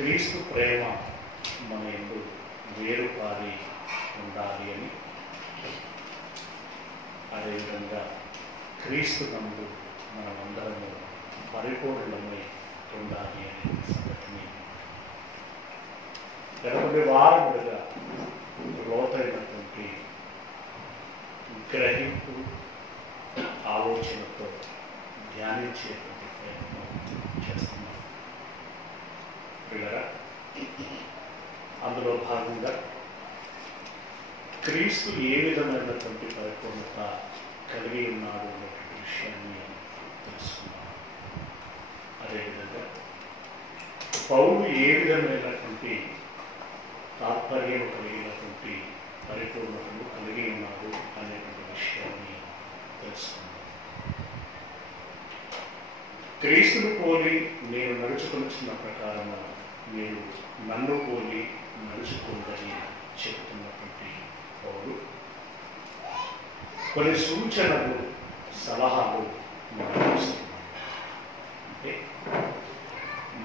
క్రీస్తు ప్రేమ మన యందు వేరుపారి ఉండాలి అని, అదేవిధంగా క్రీస్తు నందు మనమందరము పరిపూర్ణమై ఉండాలి అనే సంగతిని గత వారములుగా లోతైనటువంటి గ్రహింపు ఆలోచనతో ధ్యానించేటువంటి ప్రయత్నం చేస్తున్నాం. పిల్లరా, అందులో భాగంగా క్రీస్తు ఏ విధమైనటువంటి పరిపూర్ణత కలిగి ఉన్నాడు అనేటువంటి విషయాన్ని తెలుసుకున్నాం. అదేవిధంగా పౌలు ఏ విధమైనటువంటి తాత్పర్యం కలిగినటువంటి పరిపూర్ణతను కలిగి ఉన్నాడు అనేటువంటి విషయాన్ని తెలుసుకున్నాం. క్రీస్తును పోలి నేను నడుచుకొనిచున్న ప్రకారము మీరు నన్ను పోలి నడుచుకుందని చెబుతున్నటువంటి పౌలు కొన్ని సూచనలు, సలహాలు మనకు ఇస్తున్నాడు. అంటే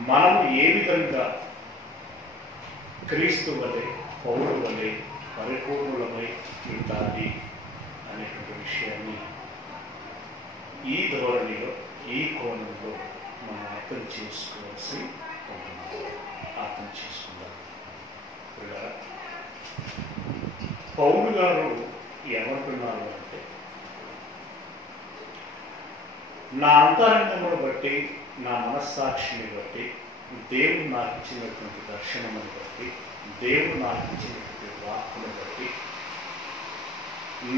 మనం ఏ విధంగా క్రీస్తు వలె, పౌలు వలె పరిపూర్ణులమై ఉండాలి అనేటువంటి విషయాన్ని ఈ ధోరణిలో, ఈ కోణంలో మనం అర్థం చేసుకోవాల్సి ఉంటుంది. అర్థం చేసుకుందాం. పౌలు గారు ఏమంటున్నారు అంటే, నా అంతరంగమును బట్టి, నా మనస్సాక్షిని బట్టి, దేవుడు నాకు ఇచ్చినటువంటి దర్శనమును బట్టి, దేవుడు నాకు ఇచ్చినటువంటి వాక్కును బట్టి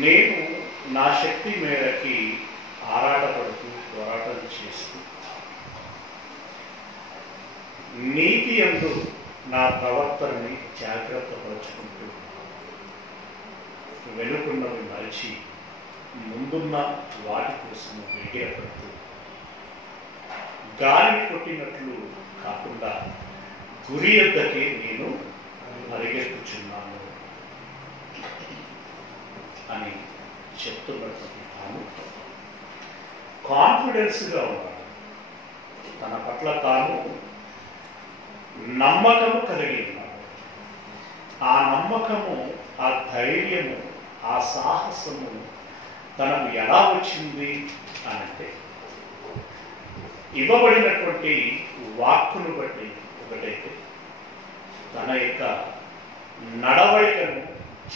నేను నా శక్తి మేరకి ఆరాటపడుతూ, పోరాటం చేస్తూ, నీతి యందు నా ప్రవర్తనని జాగ్రత్త పరుచుకుంటూ, వెనుకున్నవి మరిచి ముందున్న వాటి కోసం ఎగిరపడుతూ, గాలిని కొట్టినట్లు కాకుండా గురి యొద్దకే నేను పరిగెత్తుచున్నాను అని చెప్తున్నటువంటి తాను కాన్ఫిడెన్స్గా ఉన్నాడు. తన పట్ల తాను నమ్మకము కలిగి ఉన్నాడు. ఆ నమ్మకము, ఆ ధైర్యము, ఆ సాహసము తనకు ఎలా వచ్చింది అంటే, ఇవ్వబడినటువంటి వాక్కును బట్టి ఒకటైతే, తన యొక్క నడవడికను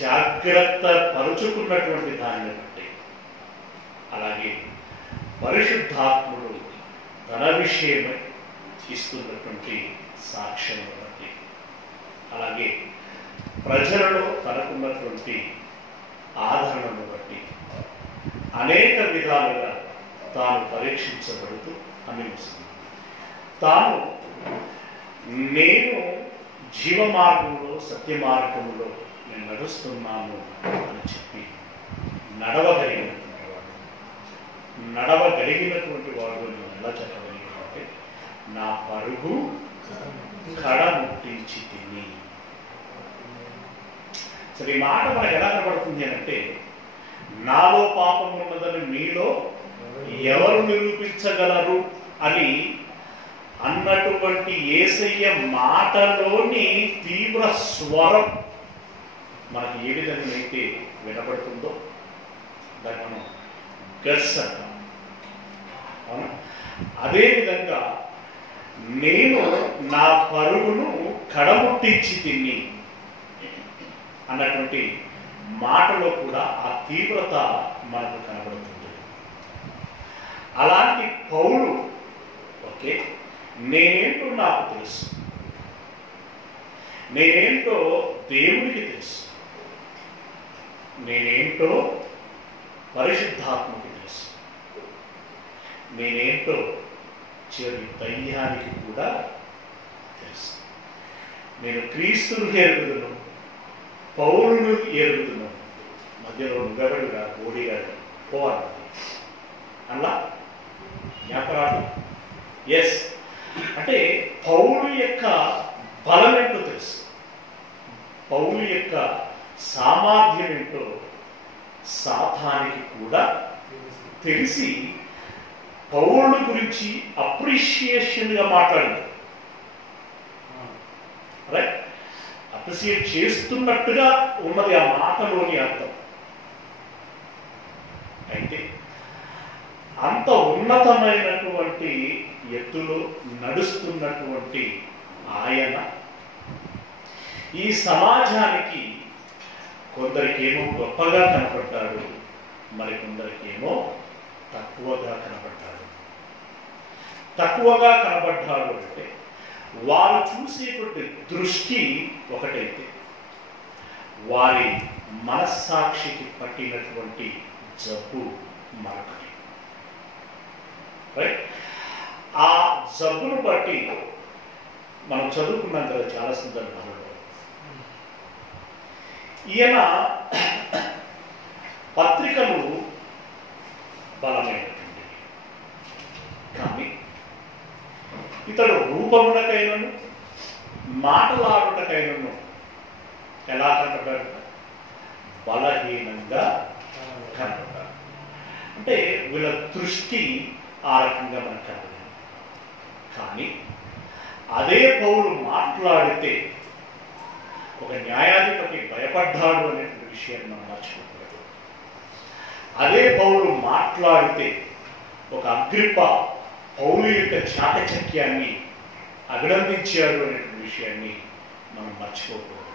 జాగ్రత్త పరుచుకున్నటువంటి దానిని బట్టి, అలాగే పరిశుద్ధాత్ముడు తన విషయమై ఇస్తున్నటువంటి సాక్ష్యాన్ని బట్టి, అలాగే ప్రజలలో తనకున్నటువంటి ఆదరణను బట్టి అనేక విధాలుగా తాను పరీక్షించబడుతూ అనిపిస్తుంది. తాను నేను జీవ మార్గంలో, సత్య మార్గంలో నేను నడుస్తున్నాను అని చెప్పి నడవగలిగినటువంటి వాడు నేను ఎలా చెప్పగలిగినంటే, నా పరుగు కడ ముట్టించి తిని. సరే, ఈ మాట మనకు ఎలా కనబడుతుంది అంటే, నాలో పాపం ఉన్నదని మీలో ఎవరు నిరూపించగలరు అని అన్నటువంటి యేసయ్య మాటలోని తీవ్ర స్వరం మనకి ఏ విధంగా అయితే వినపడుతుందో దాన్ని మనం గట్స్ అంటాం. అవునా? అదేవిధంగా నేను నా పరుగును కడముట్టించి తిని అన్నటువంటి మాటలో కూడా ఆ తీవ్రత మనకు కనబడుతుంది. అలాంటి పౌలు, ఓకే, నేనేంటో నాకు తెలుసు, నేనేంటో దేవుడికి తెలుసు, నేనేంటో పరిశుద్ధాత్మకి తెలుసు, నేనేంటో చివరి దయ్యానికి కూడా తెలుసు. నేను క్రీస్తును ఎరుగుదును, పౌలును ఎరుగుదును, మధ్యలో నువ్వెవడుగా ఓడిగా పోవాలి అలా జ్ఞాపకాలు. ఎస్, అంటే పౌలు యొక్క బలం ఏంటో తెలుసు, పౌలు యొక్క సామర్థ్యం ఏంటో సాతానికి కూడా తెలిసి పౌలు గురించి అప్రిషియేషన్గా మాట్లాడింది. అప్రిసియేట్ చేస్తున్నట్టుగా ఉన్నది ఆ మాటలోని అర్థం. అయితే అంత ఉన్నతమైనటువంటి ఎత్తులో నడుస్తున్నటువంటి ఆయన ఈ సమాజానికి కొందరికేమో గొప్పగా కనపడ్డాడు, మరి కొందరికేమో తక్కువగా కనపడ్డాడు. తక్కువగా కనపడ్డాడు అంటే వారు చూసేటువంటి దృష్టి ఒకటైతే, వారి మనస్సాక్షికి పట్టినటువంటి జబ్బు మరొకటి. రైట్? ఆ జబ్బును బట్టి మనం చదువుకున్నాం కదా చాలా సందర్భాలలో. ఈయన పత్రికలు బలమైనటువంటి, కానీ ఇతడు రూపమునకైనను మాటలాడుటకైనను ఎలా కనపడ్డాడు? బలహీనంగా కనపడ్డాడు. అంటే వీళ్ళ దృష్టి ఆ రకంగా మనకు కనపడింది. కానీ అదే పౌలు మాట్లాడితే ఒక న్యాయాధిపతి భయపడ్డాడు అనేటువంటి విషయాన్ని మనం మర్చిపోకూడదు. అదే పౌలు మాట్లాడితే ఒక అగ్రిప్ప పౌలు యొక్క చాకచక్యాన్ని అభినందించాడు అనేటువంటి విషయాన్ని మనం మర్చిపోకూడదు.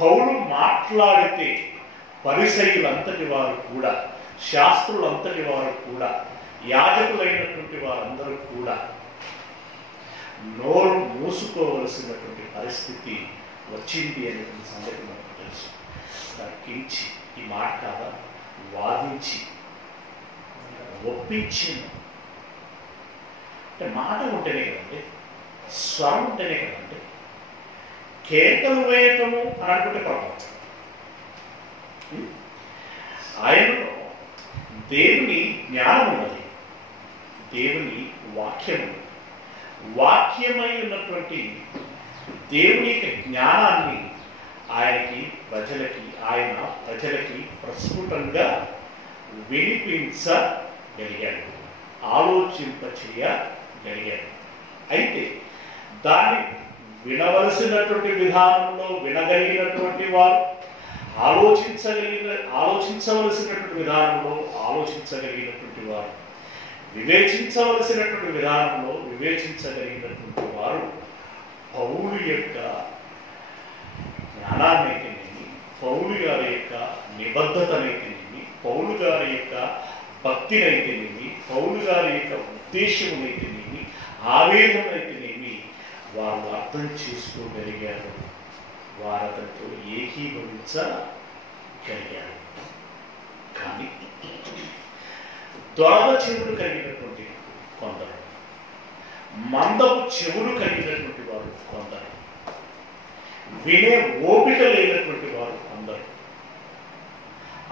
పౌలు మాట్లాడితే పరిసయ్యులంతటి వారు కూడా, శాస్త్రులంతటి వారు కూడా, యాజకులైనటువంటి వారందరూ కూడా నోరు మూసుకోవలసినటువంటి పరిస్థితి వచ్చింది అనేటువంటి సంగతి మనకు తెలుసు. తగ్గించి ఈ మాట కాదా, వాదించి ఒప్పించింది. అంటే మాట ఉంటేనే కదండి, స్వరం ఉంటేనే కదండి. కేకలు వేయటము అని అనుకుంటే పొరపాటు. ఆయనలో దేవుని జ్ఞానం ఉన్నది, దేవుని వాక్యం ఉన్నది. వాక్యమై ఉన్నటువంటి దేవుని యొక్క జ్ఞానాన్ని ఆయన ప్రజలకి ప్రస్ఫుటంగా వినిపించగలిగాడు, ఆలోచింపచేయగలిగాడు. అయితే దాన్ని వినవలసినటువంటి విధానంలో వినగలిగినటువంటి వారు, ఆలోచించవలసినటువంటి విధానంలో ఆలోచించగలిగినటువంటి వారు, వివేచించవలసినటువంటి విధానంలో వివేచించగలిగినటువంటి వారు పౌలు యొక్క జ్ఞానాన్నైతేనేమి, పౌలు గారి యొక్క నిబద్ధతనైతేనేమి, పౌలు గారి యొక్క భక్తినైతేనేమి, పౌలు గారి యొక్క ఉద్దేశమునైతేనేమి, ఆవేదనైతేనేమి వారు అర్థం చేసుకోగలిగారు. వారు అతనితో ఏకీభవించగలిగారు. కానీ దొరద చెవులు కలిగినటువంటి కొందరు, మందపు చెవులు కలిగినటువంటి వారు కొందరు, వినే ఓపిక లేనటువంటి వారు కొందరు,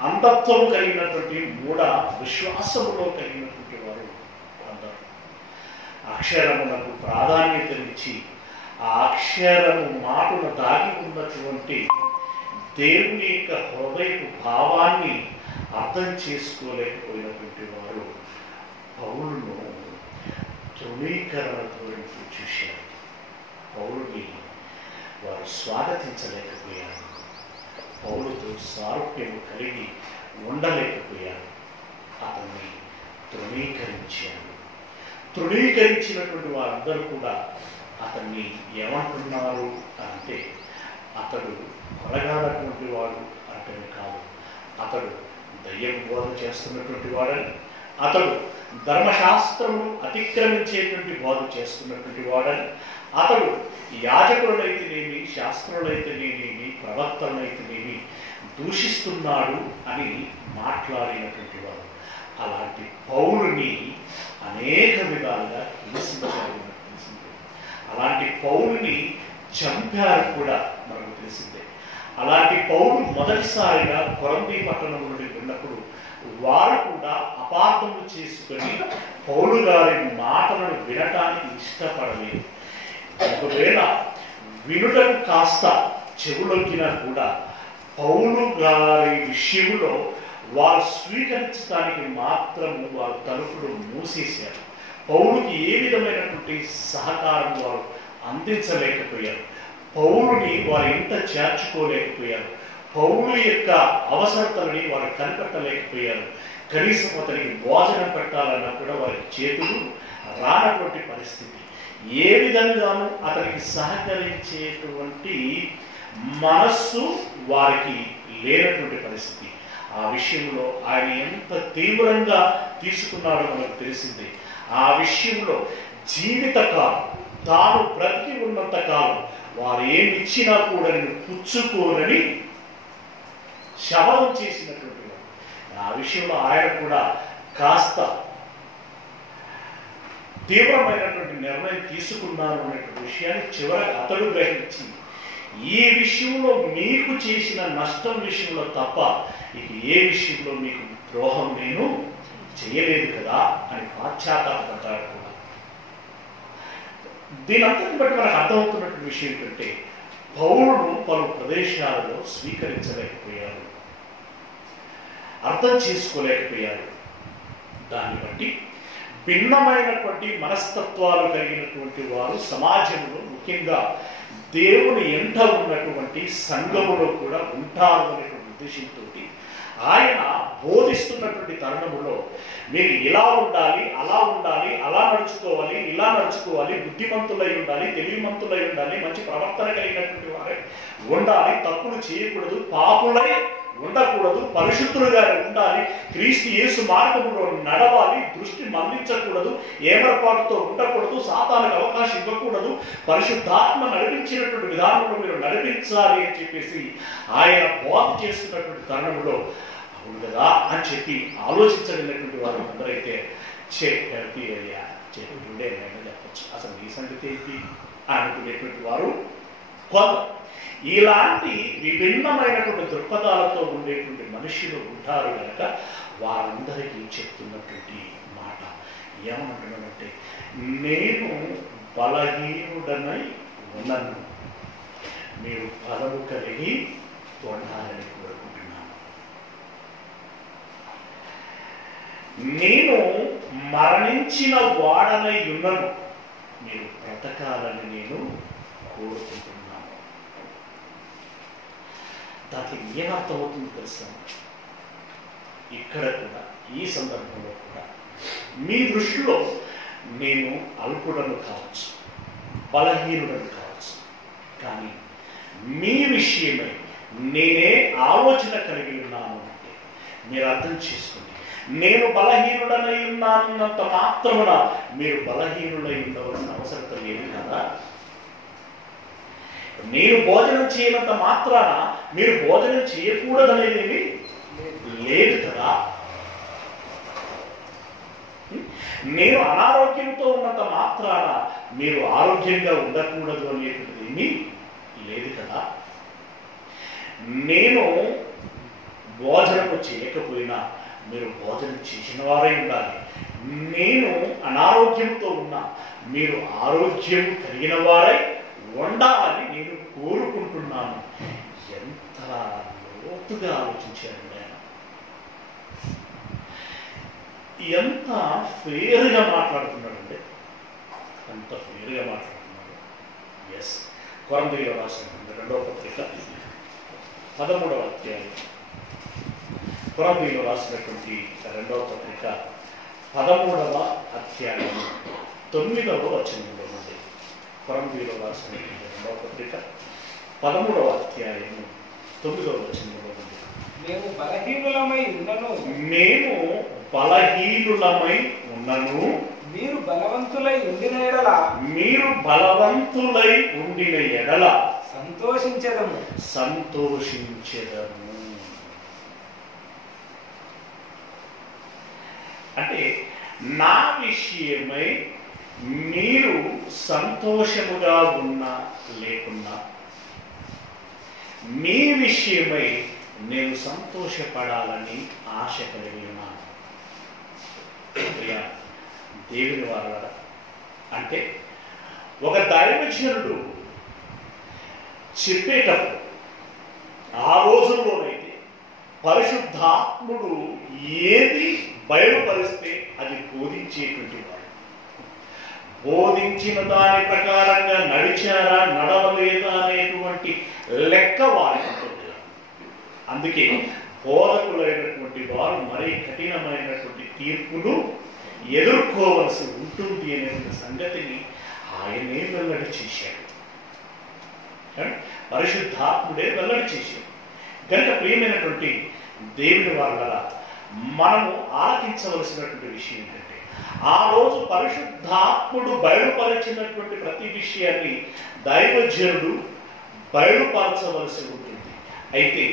అంధత్వము కలిగినటువంటి మూఢ విశ్వాసములో కలిగినటువంటి వారు కొందరు, అక్షరములకు ప్రాధాన్యతనిచ్చి ఆ అక్షరము మాటను దాగి ఉన్నటువంటి దేవుని యొక్క హృదయపు భావాన్ని అర్థం చేసుకోలేకపోయినటువంటి వారు పౌలును తృణీకరణతో చూశారు. పౌలుని వారు స్వాగతించలేకపోయారు, పౌలుతో సారూప్యము కలిగి ఉండలేకపోయారు, అతన్ని తృణీకరించారు. తృణీకరించినటువంటి వారందరూ కూడా అతన్ని ఏమంటున్నారు అంటే, అతడు కొనగానటువంటి వాడు అంటే కాదు, అతడు దయ్యం బోధ చేస్తున్నటువంటి వాడని, అతడు ధర్మశాస్త్రము అతిక్రమించేటువంటి బోధ చేస్తున్నటువంటి వాడని, అతడు యాజకులనైతేనేమి, శాస్త్రులైతేనేమి, ప్రవక్తలనైతేనేమి దూషిస్తున్నాడు అని మాట్లాడినటువంటి వాడు. అలాంటి పౌలుని అనేక విధాలుగా హింసించారు. అలాంటి పౌలుని చంపారు కూడా మనకు తెలిసిందే. అలాంటి పౌలు మొదటిసారిగా కొరంథీ పట్టణం నుండి విన్నప్పుడు వారు కూడా అపార్థము చేసుకొని పౌలు గారి మాటలను వినటానికి ఇష్టపడలేదు. ఒకవేళ వినుటకు కాస్త చెవులొక్కినా కూడా పౌలు గారి విషయంలో వారు స్వీకరించడానికి మాత్రము వారు తలుపులు మూసేశారు. పౌలుకి ఏ విధమైనటువంటి సహకారం వారు అందించలేకపోయారు. పౌలుని వారి ఇంట చేర్చుకోలేకపోయారు. పౌలు యొక్క అవసరతలని వారు కనిపెట్టలేకపోయారు. కనీసం అతనికి భోజనం పెట్టాలన్నా కూడా వారికి చేతులు రానటువంటి పరిస్థితి. ఏ విధంగానూ అతనికి సహకరించేటువంటి మనస్సు వారికి లేనటువంటి పరిస్థితి. ఆ విషయంలో ఆయన ఎంత తీవ్రంగా తీసుకున్నాడో మనకు తెలిసిందే. ఆ విషయంలో జీవితకాలం తాను బ్రతికి ఉన్నంత కాలం వారు ఏమి ఇచ్చినా కూడా నేను పుచ్చుకోనని శపథం చేసినటువంటి వాడు. ఆ విషయంలో ఆయన కూడా కాస్త తీవ్రమైనటువంటి నిర్ణయం తీసుకున్నాను అనేటువంటి విషయాన్ని చివరికి అతడు గ్రహించి, ఈ విషయంలో మీకు చేసిన నష్టం విషయంలో తప్ప ఇక ఏ విషయంలో మీకు ద్రోహం నేను చేయలేదు కదా అని పాశ్చాత్తాపడ్డాడు కూడా. దీని అంతటిని బట్టి మనకు అర్థమవుతున్నటువంటి విషయం ఏంటంటే, పౌలును పలు ప్రదేశాలలో స్వీకరించలేకపోయారు, అర్థం చేసుకోలేకపోయారు. దాన్ని బట్టి భిన్నమైనటువంటి మనస్తత్వాలు కలిగినటువంటి వారు సమాజంలో, ముఖ్యంగా దేవుని ఎంట ఉన్నటువంటి సంఘములో కూడా ఉంటారు అనేటువంటి ఉద్దేశంతో ఆయన బోధిస్తున్నటువంటి తరుణములో మీరు ఇలా ఉండాలి, అలా ఉండాలి, అలా నడుచుకోవాలి, ఇలా నడుచుకోవాలి, బుద్ధిమంతులై ఉండాలి, తెలివిమంతులై ఉండాలి, మంచి ప్రవర్తన కలిగినటువంటి వారే ఉండాలి, తప్పులు చేయకూడదు, పాపులై ఉండకూడదు, పరిశుద్ధులుగా ఉండాలి, క్రీస్తు యేసు మార్గంలో నడవాలి, దృష్టి మళ్లించకూడదు, ఏమరపాటుతో ఉండకూడదు, సాతానికి అవకాశం ఇవ్వకూడదు, పరిశుద్ధాత్మ నడిపించినటువంటి విధానంలో మీరు నడిపించాలి అని చెప్పేసి ఆయన బోధ చేస్తున్నటువంటి తరుణంలో అవును కదా అని చెప్పి ఆలోచించగలిగినటువంటి వారు అందరైతే చెప్పి చెప్పుండే నేను చెప్పచ్చు, అసలు ఈ సంగతి ఏంటి అనుకునేటువంటి వారు కొంత. ఇలాంటి విభిన్నమైనటువంటి దృక్పథాలతో ఉండేటువంటి మనుషులు ఉంటారు కనుక వారందరికీ చెప్తున్నటువంటి మాట ఏమంటున్నానంటే, నేను బలహీనుడనై ఉన్నాను, మీరు బలము కలిగి ఉండాలని కోరుకుంటున్నాను. నేను మరణించిన వాడనై ఉన్నను, మీరు బ్రతకాలని నేను కోరుకుంటున్నాను. దానికి ఏమర్థమవుతుంది తెలుసా? ఇక్కడ కూడా ఈ సందర్భంలో కూడా మీ దృష్టిలో నేను అల్పుడను కావచ్చు, బలహీనుడను కావచ్చు, కానీ మీ విషయమై నేనే ఆలోచన కలిగి ఉన్నాను అంటే మీరు అర్థం చేసుకోండి. నేను బలహీనుడనై ఉన్నానంత మాత్రమున మీరు బలహీనుడై ఉండవలసిన అవసరం లేదు కదా. నేను భోజనం చేయనంత మాత్రాన మీరు భోజనం చేయకూడదనేది లేదు కదా. నేను అనారోగ్యంతో ఉన్నంత మాత్రాన మీరు ఆరోగ్యంగా ఉండకూడదు అనేటువంటిది ఏమీ లేదు కదా. నేను భోజనము చేయకపోయినా మీరు భోజనం చేసిన వారై ఉండాలి. నేను అనారోగ్యంతో ఉన్నా మీరు ఆరోగ్యం కలిగిన వారై ఉండాలని నేను కోరుకుంటున్నాను. ఎంత లోతుగా ఆలోచించారండి ఆయన, ఎంత ఫేర్గా మాట్లాడుతున్నాడండి, ఎంత ఫేర్గా మాట్లాడుతున్నాడు. ఎస్, కొరంథీయులకు రాసినటువంటి 2వ పత్రిక 13వ అధ్యాయం, కొరంథీయులకు రాసినటువంటి 2వ పత్రిక 13వ అధ్యాయం 9వ వచనంలో ఉంది. కొరంథీయులకు రాసినటువంటి 2వ పత్రిక 13వ అధ్యాయం 9వ వచనంలో ఉంది. మేము బలహీనులమై ఉన్నను, మీరు బలవంతులై ఉండిన ఎడల సంతోషించెదము. అంటే నా విషయమై మీరు సంతోషముగా ఉన్నా లేకున్నా, మీ విషయమై నేను సంతోషపడాలని ఆశ కలిగి ఉన్నాను. దేవుని వారలారా, అంటే ఒక దైవజనుడు చెప్పేటప్పుడు ఆ రోజుల్లోనైతే పరిశుద్ధాత్ముడు ఏది బయలుపరిస్తే అది బోధించేటువంటి వాడు. బోధించిన దాని ప్రకారంగా నడిచారా నడవలేదా అనే లెక్క వారికి ఉంటుంది. అందుకే బోధకులైనటువంటి వారు మరీ కఠినమైనటువంటి తీర్పును ఎదుర్కోవలసి ఉంటుంది అనే సంగతిని ఆయనే వెల్లడి చేశాడు. పరిశుద్ధాత్ముడే వెల్లడి చేశాడు. కనుక ప్రియమైనటువంటి దేవుని వాళ్ళ మనము ఆలకించవలసినటువంటి విషయం ఏంటంటే, ఆ రోజు పరిశుద్ధాత్ముడు బయలుపరిచినటువంటి ప్రతి విషయాన్ని దైవజనుడు బయలుపరచవలసి ఉంటుంది. అయితే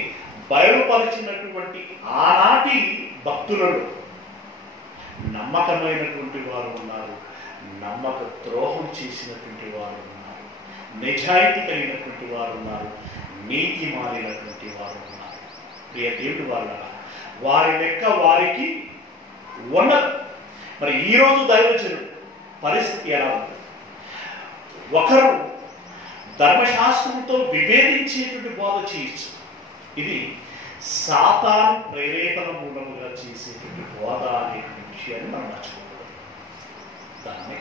బయలుపరిచినటువంటి ఆనాటి భక్తులలో నమ్మకమైనటువంటి వారు ఉన్నారు, నమ్మక ద్రోహం చేసినటువంటి వారు ఉన్నారు, నిజాయితీ కలిగినటువంటి వారు ఉన్నారు, నీతి మారినటువంటి వారు ఉన్నారు. ప్రియ దేవుడి వాళ్ళ వారి లెక్క వారికి ఉన్నది. మరి ఈరోజు దైవజనుడు పరిస్థితి ఎలా ఉంది? ఒకరు ధర్మశాస్త్రంతో విభేదించేటువంటి బోధ చేయొచ్చు. ఇది సాతాను ప్రేరేపణ మూలముగా చేసేటువంటి బోధ అనేటువంటి విషయాన్ని మనం మర్చిపోకూడదు. దాన్ని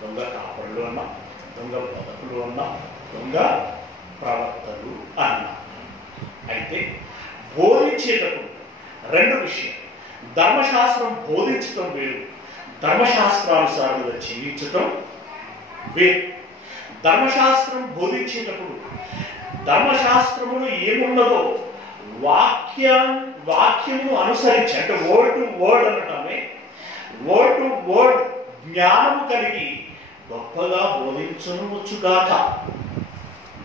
దొంగ కాపరులు అన్నా, దొంగ బోధకులు అన్నా, దొంగ ప్రవక్తలు అన్నా. అయితే బోధించేటప్పుడు రెండు విషయాలు. ధర్మశాస్త్రం బోధించటం వేరు, ధర్మశాస్త్రానుసారంగా జీవించటం వేరు. ధర్మశాస్త్రం బోధించేటప్పుడు ధర్మశాస్త్రములు ఏమున్నదో వాక్యమును అనుసరించి, అంటే వర్డ్ టు వర్డ్ అనటమే, వర్డ్ టు వర్డ్ జ్ఞానము కలిగి గొప్పగా బోధించనువచ్చుగాక,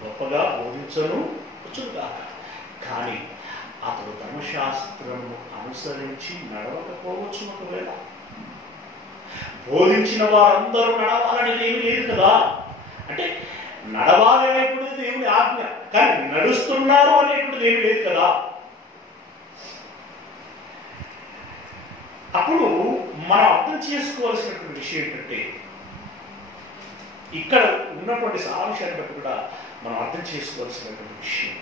గొప్పగా బోధించనువచ్చుగాక. కానీ అతడు ధర్మశాస్త్రము అనుసరించి నడవకపోవచ్చు. ఒకవేళ బోధించిన వారందరూ నడవాలని ఏమి లేదు కదా. అంటే నడవాలి అనేటువంటిది దేవుని ఆజ్ఞ, కానీ నడుస్తున్నారు అనేటువంటిది ఏమి లేదు కదా. అప్పుడు మనం అర్థం చేసుకోవాల్సినటువంటి విషయం ఏంటంటే, ఇక్కడ ఉన్నటువంటి సారాంశాన్ని కూడా మనం అర్థం చేసుకోవాల్సినటువంటి విషయం,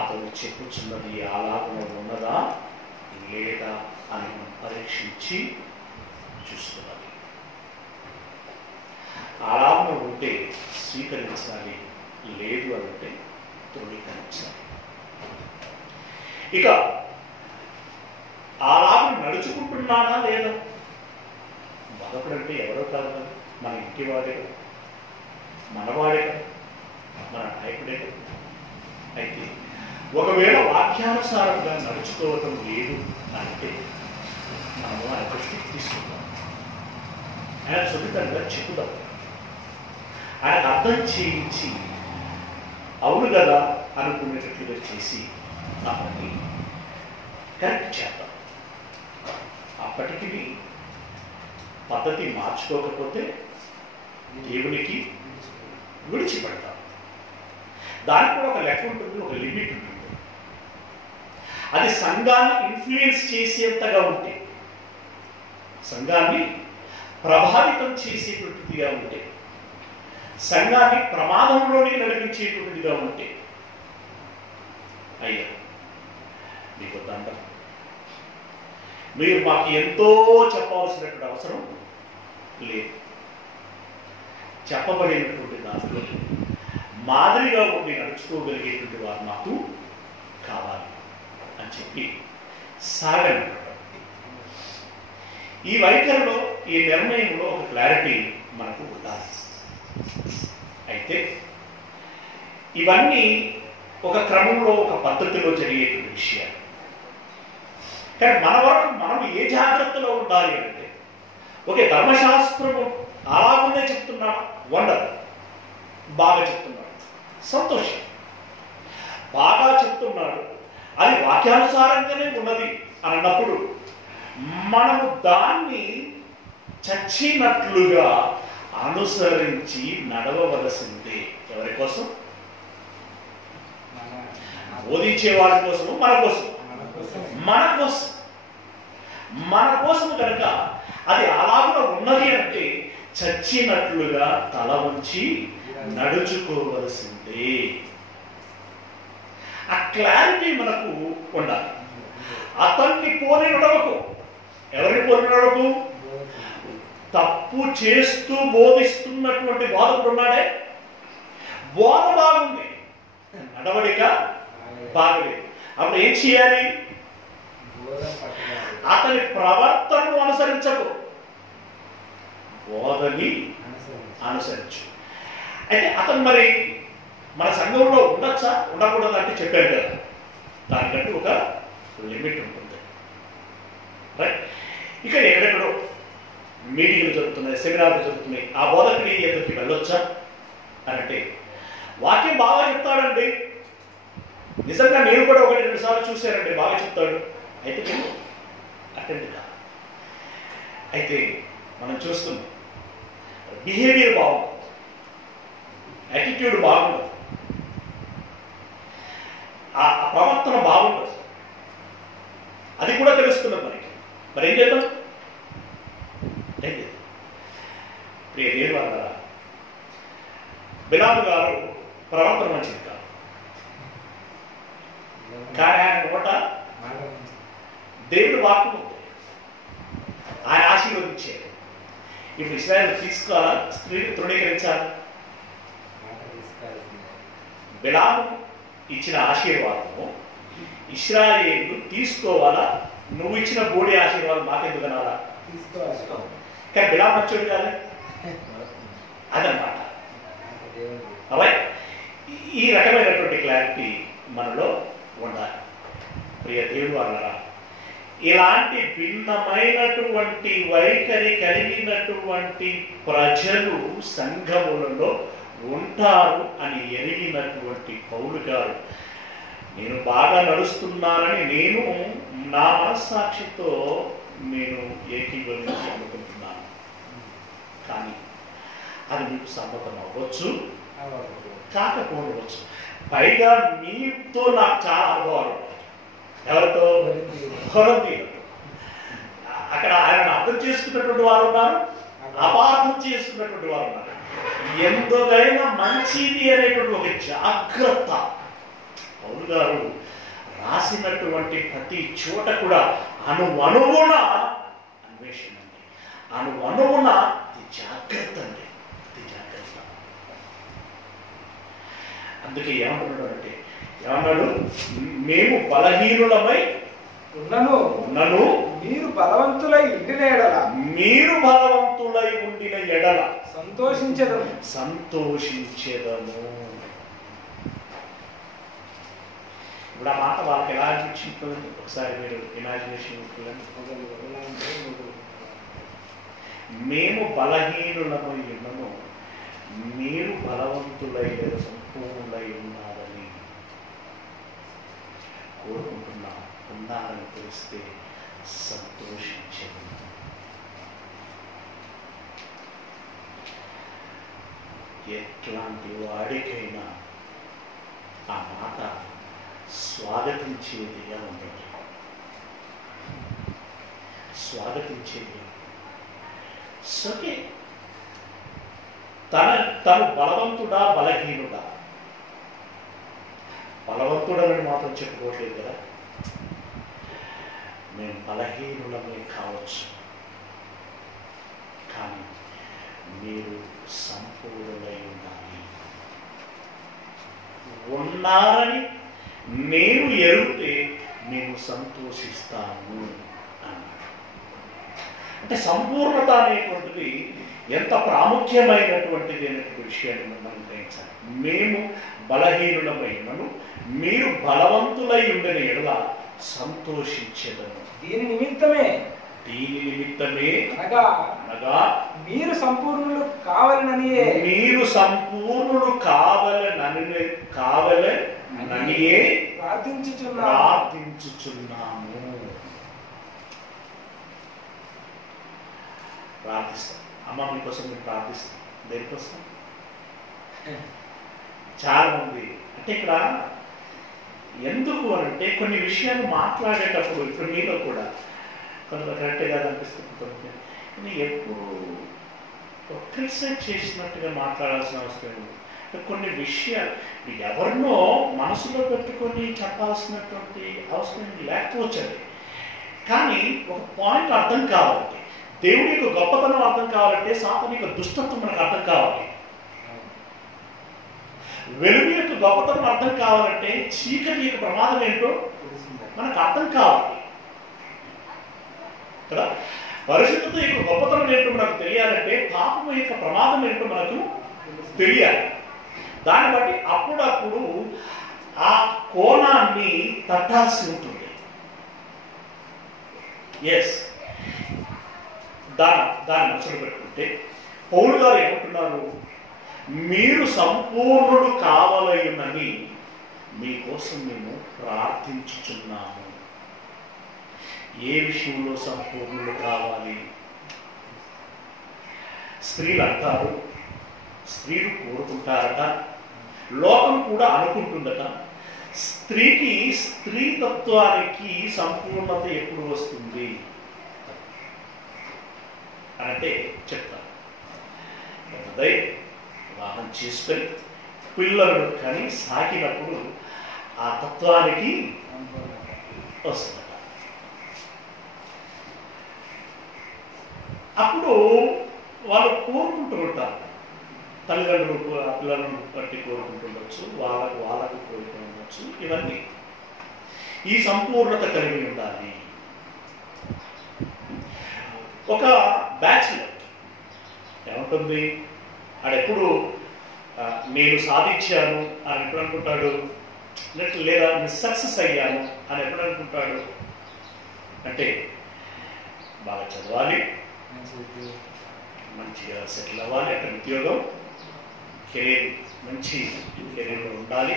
అతను చెప్పుచున్నది అలాగనే ఉన్నదా లేదా అని మనం పరీక్షించి చూసుకోవాలి. అలాగనే ఉంటే స్వీకరించాలి, లేదు అని అంటే ధృవీకరించాలి. ఇక అలాగ నడుచుకుంటున్నానా లేదా? మరొకడంటే ఎవరో కాదు కదా, మన ఇంటి వాడే కదా, మనవాడే కదా, మన నాయకుడే కదా. అయితే ఒకవేళ వాక్యానుసారంగా నడుచుకోవటం లేదు అంటే మనము ఆయన దృష్టికి తీసుకుందాం, ఆయన సున్నితంగా చెప్పుదాం, ఆయనకు అర్థం చేయించి అవును కదా అనుకునేటట్లుగా చేసి అతన్ని కరెక్ట్ చేద్దాం. అప్పటికి పద్ధతి మార్చుకోకపోతే దేవునికి విడిచిపెడతాం. దానికి కూడా ఒక లెక్క ఉంటుంది, ఒక లిమిట్ ఉంటుంది. అది సంఘాన్ని ఇన్ఫ్లుయెన్స్ చేసేంతగా ఉంటే, సంఘాన్ని ప్రభావితం చేసేటువంటిదిగా ఉంటే, సంఘాన్ని ప్రమాదంలోనికి నడిపించేటువంటిదిగా ఉంటే, అయ్యా మీకు దండం, మీరు మాకు ఎంతో చెప్పవలసినటువంటి అవసరం లేదు, చెప్పబడినటువంటి దాంట్లో మాదిరిగా ఉండి నడుచుకోగలిగేటువంటి వారు మాకు కావాలి అని చెప్పి సాగనంటారు. ఈ వైఖరిలో, ఈ నిర్ణయంలో ఒక క్లారిటీ మనకు ఉండాలి. అయితే ఇవన్నీ ఒక క్రమంలో, ఒక పద్ధతిలో జరిగేటువంటి విషయాలు. కానీ మన వరకు మనం ఏ జాగ్రత్తలో ఉండాలి అంటే, ఓకే ధర్మశాస్త్రము అలాగనే చెప్తున్నాడు, వండర్, బాగా చెప్తున్నాడు, సంతోషం, బాగా చెప్తున్నాడు, అది వాక్యానుసారంగానే ఉన్నది అన్నప్పుడు మనము దాన్ని చచ్చినట్లుగా అనుసరించి నడవవలసిందే. ఎవరి కోసం? బోధించే వారి కోసము, మన కోసం, మన కోసం, మన కోసం. కనుక అది అలాగా ఉన్నది అంటే చచ్చినట్లుగా తల వంచి నడుచుకోవలసిందే. ఆ క్లారిటీ మనకు ఉండాలి. అతన్ని పోలి నడవకు. ఎవరిని పోలి నడవకు? తప్పు చేస్తూ బోధిస్తున్నటువంటి బోధకుడు ఉన్నాడే, బోధ బాగుంది, నడవడిక బాగలేదు. అప్పుడు ఏం చేయాలి? అతని ప్రవర్తనను అనుసరించకు, బోధని అనుసరించు. అయితే అతను మరి మన సంఘంలో ఉండొచ్చా ఉండకూడదు అంటే చెప్పారు కదా, దానికంటే ఒక లిమిట్ ఉంటుంది. రైట్. ఇక ఎక్కడెక్కడో మీటింగ్లు జరుగుతున్నాయి, సెమినార్లు జరుగుతున్నాయి, ఆ బోధకుడి ఎదురుకి వెళ్ళొచ్చా అని అంటే వాక్యం బాగా చెప్తాడండి, నిజంగా నేను కూడా 1-2 సార్లు చూశానండి, బాగా చెప్తాడు, అయితే నేను అటెండ్ కాదు. అయితే మనం చూస్తున్నాం బిహేవియర్ బాగుంది, యాటిట్యూడ్ బాగుండదు, ఆ ప్రవర్తన బాగుండదు, అది కూడా తెలుస్తున్నది మనకి. మరి ఏం చేద్దాం? ప్రియ దేవుని వారలారా, బిలాము గారు ప్రవర్తన మంచిది కాదు, కానీ ఆయన నోట దేవుడు వాక్యం ఉంది, ఆయన ఆశీర్వదించారు. ఇప్పుడు ఇశ్రాయేలు తీసుకోవాలా, స్త్రీని తృణీకరించాలి? బిలాము ఇచ్చిన ఆశీర్వాదము ఇశ్రాయేలు తీసుకోవాలా? నువ్వు ఇచ్చిన బోడి ఆశీర్వాదం మాకెందుకు అనాలా? కానీ బిలాము మంచోడు కాదు, అదనమాట. అవై ఈ రకమైనటువంటి క్లారిటీ మనలో ఉండాలి. ప్రియ దేవుని వారలారా, ఇలాంటి భిన్నమైనటువంటి వైఖరి కలిగినటువంటి ప్రజలు సంఘములలో ఉంటారు అని ఎరిగినటువంటి పౌలు గారు, నేను బాగా నడుస్తున్నానని నేను నా మనస్సాక్షితో నేను ఏకీభవించి అనుకుంటున్నాను, కానీ అది మీకు సమ్మతం అవ్వచ్చు, కాకపోవచ్చు. పైగా మీతో నాకు చాలా అనుభవాలు ఉన్నాయి. ఎవరితో? కొరింథీయులతో. అక్కడ ఆయన అర్థం చేసుకున్నటువంటి వారు ఉన్నారు, అపార్థం చేసుకున్నటువంటి వారు ఉన్నారు. ఎందుకైనా మంచిది అనేటువంటి ఒక జాగ్రత్త పౌలు గారు రాసినటువంటి ప్రతి చోట కూడా అణువణువున అన్వేషణ అండి, అణువణువున జాగ్రత్త అండి, జాగ్రత్త. అందుకే ఏమంటున్నాడు అంటే, ఏమన్నాడు? మేము బలహీనులమై ఉన్నను మీరు బలవంతులై ఉండిన ఎడల, మీరు బలవంతులై ఉండిన ఎడల సంతోషించెదము. ఇప్పుడు ఆ మాట వాళ్ళకి ఎలా అనిపించింది? ఒకసారి మీరు ఇమాజినేషన్. మేము బలహీనులమై ఉన్నను, మీరు బలవంతులై లేదా సంపూర్ణులై ఉన్నారని ఉన్నారని తెలిస్తే సంతోషించదు. ఎట్లాంటి వాడికైనా ఆ మాట స్వాగతించేదిగా ఉండదు, స్వాగతించేది. సరే, తను బలవంతుడా బలహీనుడా? బలవంతుడని మాత్రం చెప్పుకోవట్లేదు కదా, మేము బలహీనులమే కావచ్చు, కానీ మీరు సంపూర్ణులై ఉండాలి. ఉన్నారని నేను ఎరిగితే మేము సంతోషిస్తాము అన్నాడు. అంటే సంపూర్ణత అనేటువంటిది ఎంత ప్రాముఖ్యమైనటువంటిది అనేటువంటి విషయాన్ని మనం గ్రహించాలి. మేము బలహీనులమైనను మీరు బలవంతులై ఉండిన ఎడల సంతోషించేదను. దీని నిమిత్తమే అనగా మీరు సంపూర్ణులు కావాలననియే, మీరు సంపూర్ణులు కావాలననియే ప్రార్థించుచున్నాము. ప్రార్థిస్తాం. అమ్మ మీకోసం మేము ప్రార్థిస్తాం. దేనికోసం? చాలా మంది అంటే ఇక్కడ ఎందుకు అంటే కొన్ని విషయాలు మాట్లాడేటప్పుడు ఇప్పుడు మీలో కూడా కొంత కరెక్టే కాదు అనిపిస్తుంది. ఎప్పుడు క్రిటిసైజ్ చేసినట్టుగా మాట్లాడాల్సిన అవసరం లేదు. కొన్ని విషయాలు ఎవరినో మనసులో పెట్టుకొని చెప్పాల్సినటువంటి అవసరం లేకపోవచ్చండి. కానీ ఒక పాయింట్ అర్థం కావాలంటే, దేవుడి యొక్క గొప్పతనం అర్థం కావాలంటే, సాతాను యొక్క దుష్టత్వం మనకు అర్థం కావాలి. వెలుగు యొక్క గొప్పతనం అర్థం కావాలంటే చీకటి యొక్క ప్రమాదం ఏంటో మనకు అర్థం కావాలి కదా. పరిశుద్ధత యొక్క గొప్పతనం ఏంటో మనకు తెలియాలంటే పాపం యొక్క ప్రమాదం ఏంటో మనకు తెలియాలి. దాన్ని బట్టి అప్పుడప్పుడు ఆ కోణాన్ని తట్టాల్సి ఉంటుంది. ఎస్, దాన్ని మనసులో పెట్టుకుంటే పౌలు గారు ఏమంటున్నారు, మీరు సంపూర్ణుడు కావాలయునని మీకోసం మేము ప్రార్థించుచున్నాము. ఏ విషయంలో సంపూర్ణుడు కావాలి? స్త్రీలు అంటారు, స్త్రీలు కోరుకుంటారట, లోకం కూడా అనుకుంటుందట, స్త్రీకి స్త్రీతత్వానికి సంపూర్ణత ఎప్పుడు వస్తుంది అంటే చెప్తాను. వివాహం చేసుకొని పిల్లలను కానీ సాకినప్పుడు ఆ తత్వానికి వస్తుందట. అప్పుడు వాళ్ళు కోరుకుంటూ ఉంటారు. తల్లిదండ్రులు పిల్లలను బట్టి కోరుకుంటుండొచ్చు, వాళ్ళకు కోరుకుండొచ్చు. ఇవన్నీ ఈ సంపూర్ణత కలిగి ఉండాలి. ఒక బ్యాచులర్ ఏముంటుంది, ఆడెప్పుడు నేను సాధించాను అని ఎప్పుడు అనుకుంటాడు, లేదా నేను సక్సెస్ అయ్యాను అని ఎప్పుడు అనుకుంటాడు అంటే బాగా చదవాలి, మంచిగా సెటిల్ అవ్వాలి, అక్కడ ఉద్యోగం, కెరీర్, మంచి కెరీర్లో ఉండాలి,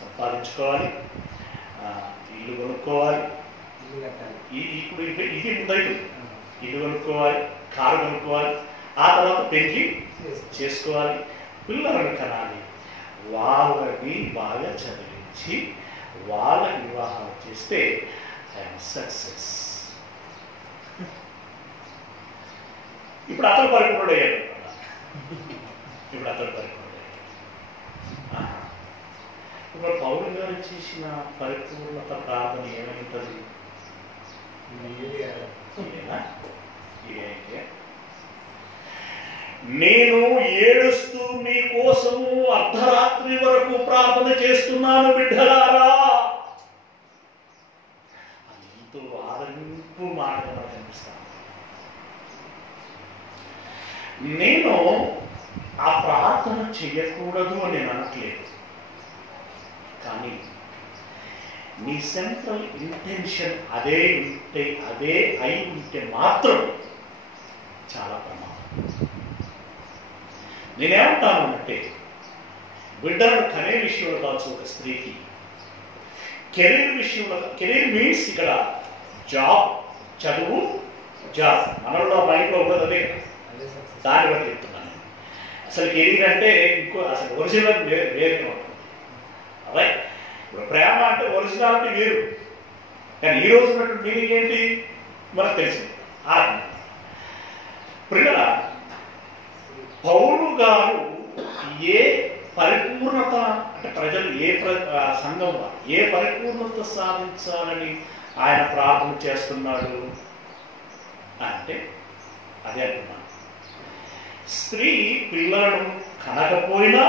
సంపాదించుకోవాలి, ఇల్లు కొనుక్కోవాలి. ఇప్పుడు ఇది ముందైతుంది. ఇల్లు కొనుక్కోవాలి, కారు కొనుక్కోవాలి, ఆ తర్వాత పెళ్లి చేసుకోవాలి, పిల్లలను కనాలి, వాళ్ళని బాగా చదివించి వాళ్ళకి వివాహం చేస్తే ఐఎమ్ సక్సెస్. ఇప్పుడు అతను పరిపూర్ణుడు అయ్యాడు. ఇప్పుడు పౌలు గారు చేసిన పరిపూర్ణత ప్రార్థన ఏమైంటుంది? నేను ఏడుస్తూ మీకోసము అర్ధరాత్రి వరకు ప్రార్థన చేస్తున్నాను బిడ్డలారా. ఎంతో ఆదరింపు మాటగా కనిపిస్తాను. నేను ఆ ప్రార్థన చేయకూడదు అని నేను అనట్లేదు, కానీ నీ సెంట్రల్ ఇంటెన్షన్ అదే అయి ఉంటే మాత్రం చాలా ప్రమాదం. నేనేమంటాను అంటే, బిడ్డలను కనే విషయంలో కావచ్చు ఒక స్త్రీకి, కెరీర్ విషయంలో, కెరీర్ మీన్స్ ఇక్కడ జాబ్, చదువు, జాబ్. మనలో మైండ్లో ఉన్నది అదే కదా, దాన్ని బట్టి చెప్తున్నాను. అసలు కెరీర్ అంటే ఇంకో అసలు ఒరిజినల్ వేరుగా ఉంటుంది. అదే ఇప్పుడు ప్రేమ అంటే ఒరిజినాలిటీ వేరు, కానీ ఈ రోజు ఉన్నటువంటి మీనింగ్ ఏంటి మనకు తెలిసింది. ప్రియుల, పౌలు గారు ఏ పరిపూర్ణత అంటే ప్రజలు సంఘం ఏ పరిపూర్ణత సాధించాలని ఆయన ప్రార్థన చేస్తున్నాడు అంటే అదే అంటున్నాను. స్త్రీ పిల్లలను కనకపోయినా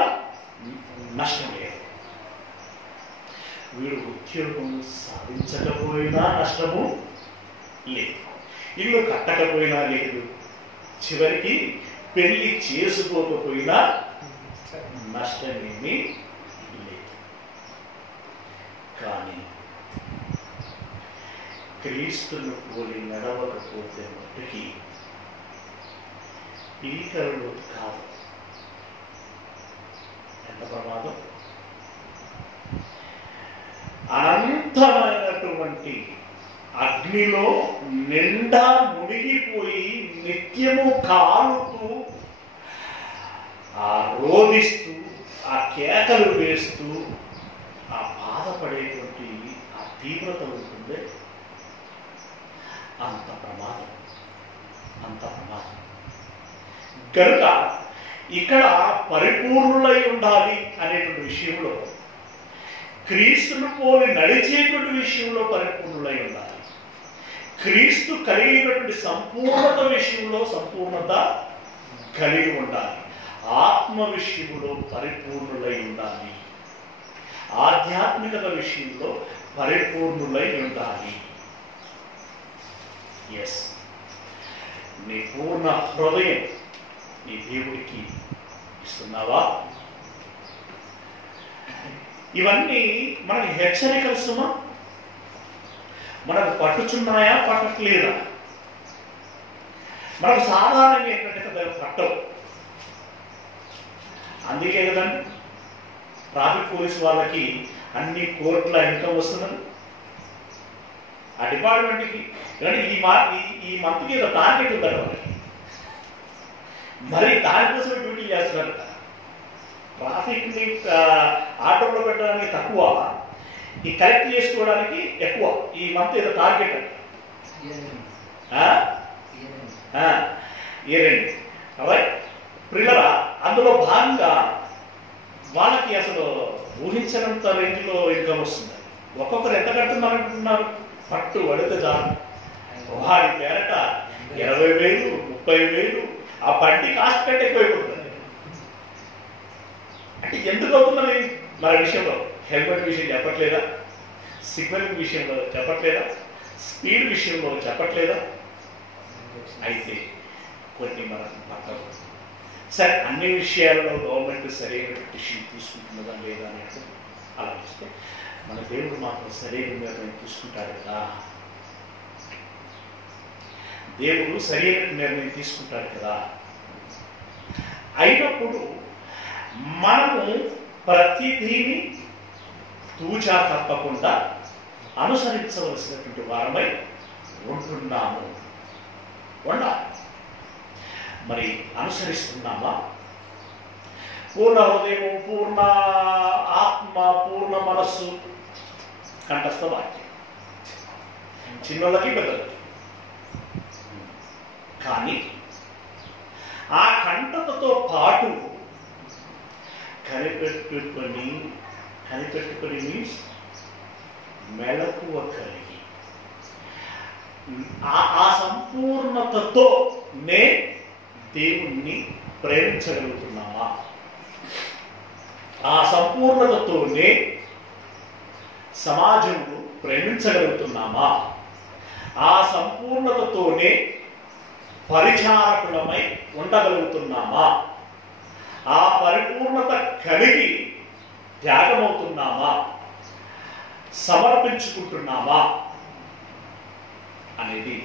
నష్టం లేదు, వీడు ఉద్యోగం సాధించకపోయినా నష్టము లేదు, ఇల్లు కట్టకపోయినా లేదు, చివరికి పెళ్లి చేసుకోకపోయినా నష్టమేమీ లేదు. కానీ క్రీస్తును పోలి నడవకపోతే మట్టుకి పీకరులు కాదు. ఎంత ప్రమాదం! అనంతమైనటువంటి అగ్నిలో నిండా మునిగిపోయి నిత్యము కాలుతూ ఆ రోధిస్తూ ఆ కేకలు వేస్తూ ఆ బాధపడేటువంటి ఆ తీవ్రత ఉంటుంది. అంత ప్రమాదం. కనుక ఇక్కడ పరిపూర్ణులై ఉండాలి అనేటువంటి విషయంలో, క్రీస్తును పోలి నడిచేటువంటి విషయంలో పరిపూర్ణులై ఉండాలి. క్రీస్తు కలిగినటువంటి సంపూర్ణత విషయంలో సంపూర్ణత కలిగి ఉండాలి. ఆత్మ విషయంలో పరిపూర్ణులై ఉండాలి, ఆధ్యాత్మికత విషయంలో పరిపూర్ణులై ఉండాలి. ఎస్, నీ పూర్ణ హృదయం నీ దేవుడికి ఇస్తున్నావా? ఇవన్నీ మనకి హెచ్చరికలు సుమా. మనకు పట్టుచున్నాయా, పట్టట్లేదా? మనకు సాధారణంగా ఏంటంటే పట్టవు. అందుకే కదండి ట్రాఫిక్ పోలీసు వాళ్ళకి అన్ని కోట్ల ఇన్కమ్ వస్తున్నది. ఆ డిపార్ట్మెంట్కి ఈ మంత్కి ఏదో టార్గెట్ ఉందట వాళ్ళకి, మరి దానికోసమే డ్యూటీ చేస్తున్నారు. ట్రాఫిక్ని ఆటోలో పెట్టడానికి తక్కువ, ఈ కలెక్ట్ చేసుకోవడానికి ఎక్కువ. ఈ మంత్ ఏదో టార్గెట్ అండి. ప్రిల్లరా, అందులో భాగంగా వాళ్ళకి అసలు ఊహించినంత రేంజ్లో ఇన్కమ్ వస్తుంది. ఒక్కొక్కరు ఎంత కడుతున్నారు అనుకుంటున్నారు? పట్టు పడితే చాలు వాడి పేరట 20,000, 30,000. ఆ బండి కాస్ట్ కంటే ఎక్కువైపోతుంది. అంటే ఎందుకు అవుతుందని మన విషయంలో హెల్మెట్ విషయం చెప్పట్లేదా? సిగ్నలింగ్ విషయంలో చెప్పట్లేదా? స్పీడ్ విషయంలో చెప్పట్లేదా? అయితే కొన్ని మనకు పట్టవు. సరే, అన్ని విషయాల్లో గవర్నమెంట్ సరైన డిసిషన్ తీసుకుంటున్నదా లేదా అనేది ఆలోచిస్తే మన దేవుడు మాత్రం సరైన నిర్ణయం తీసుకుంటాడు కదా. దేవుడు సరైన నిర్ణయం తీసుకుంటాడు కదా. అయినప్పుడు మనము ప్రతిదీని తూచా తప్పకుండా అనుసరించవలసినటువంటి వారమై ఉంటున్నాము. ఉండాలి. మరి అనుసరిస్తున్నామా? పూర్ణ హృదయము, పూర్ణ ఆత్మ, పూర్ణ మనస్సు కంఠస్థ వాక్యం, చిన్నోళ్ళకి పెద్దలకి. కానీ ఆ కంఠతతో పాటు కనిపెట్టుకొని మీన్స్ మెలకువ కలిగి ఆ సంపూర్ణతతో దేవుణ్ణి ప్రేమించగలుగుతున్నామా? ఆ సంపూర్ణతతోనే సమాజంలో ప్రేమించగలుగుతున్నామా? ఆ సంపూర్ణతతోనే పరిచారకులమై ఉండగలుగుతున్నామా? ఆ పరిపూర్ణత కలిగి త్యాగమవుతున్నామా, సమర్పించుకుంటున్నామా అనేది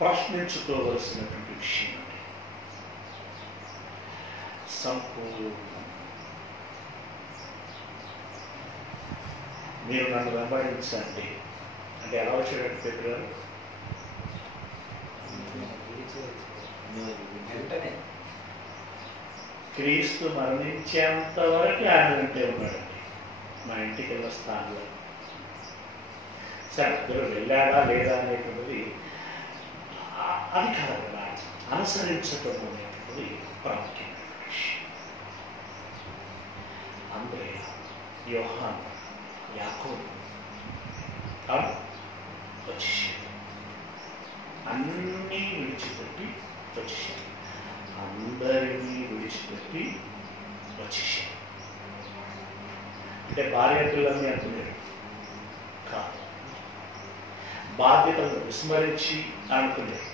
ప్రశ్నించుకోవలసినటువంటి విషయం. సంపూర్ణ మీరు నన్ను వెంబడించండి అంటే ఎలా వచ్చాడంటే పేతురు గారు? క్రీస్తు మరణించేంత వరకు ఆయన వెంటే ఉన్నాడండి. మా ఇంటికి వెళ్ళిన స్థానంలో సరే అందరూ వెళ్ళాడా లేదా అనేటువంటిది అది కాదు కదా, అనుసరించటం అనేటువంటిది ప్రాముఖ్యమైన విషయం. అంద్రేయ, యోహాను, యాకోబు వచ్చేసాడు. అన్నీ విడిచిపెట్టి వచ్చేసాడు. అందరినీ విడిచిపెట్టి వచ్చేసాడు. అంటే భార్య పిల్లల్ని అనుకున్నాడు కాదు. బాధ్యతలను విస్మరించి అనుకున్నాడు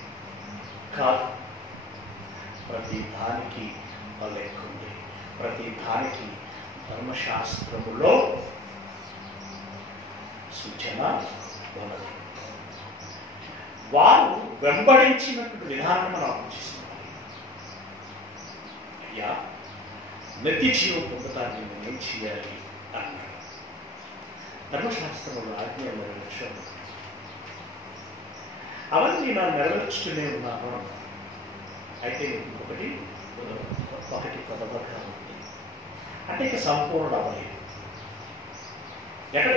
కాదు. ప్రతి దానికి లెక్క ఉంది. ప్రతి దానికి ధర్మశాస్త్రములో సూచన ఉన్నది. వారు వెంబడించినటువంటి విధానం మనం ఆలోచిస్తున్నాం. అయ్యా, నిత్య జీవం పొందటాన్ని నేను ఏం చేయాలి అన్నాడు. ధర్మశాస్త్రంలో ఆజ్ఞలు నెరవేర్చాను, అవన్నీ నేను నెరవేర్చుతూనే ఉన్నాను. అయితే ఒకటి కొత్తగా ఉంది అంటే ఇక సంపూర్ణ అవ్వలేదు.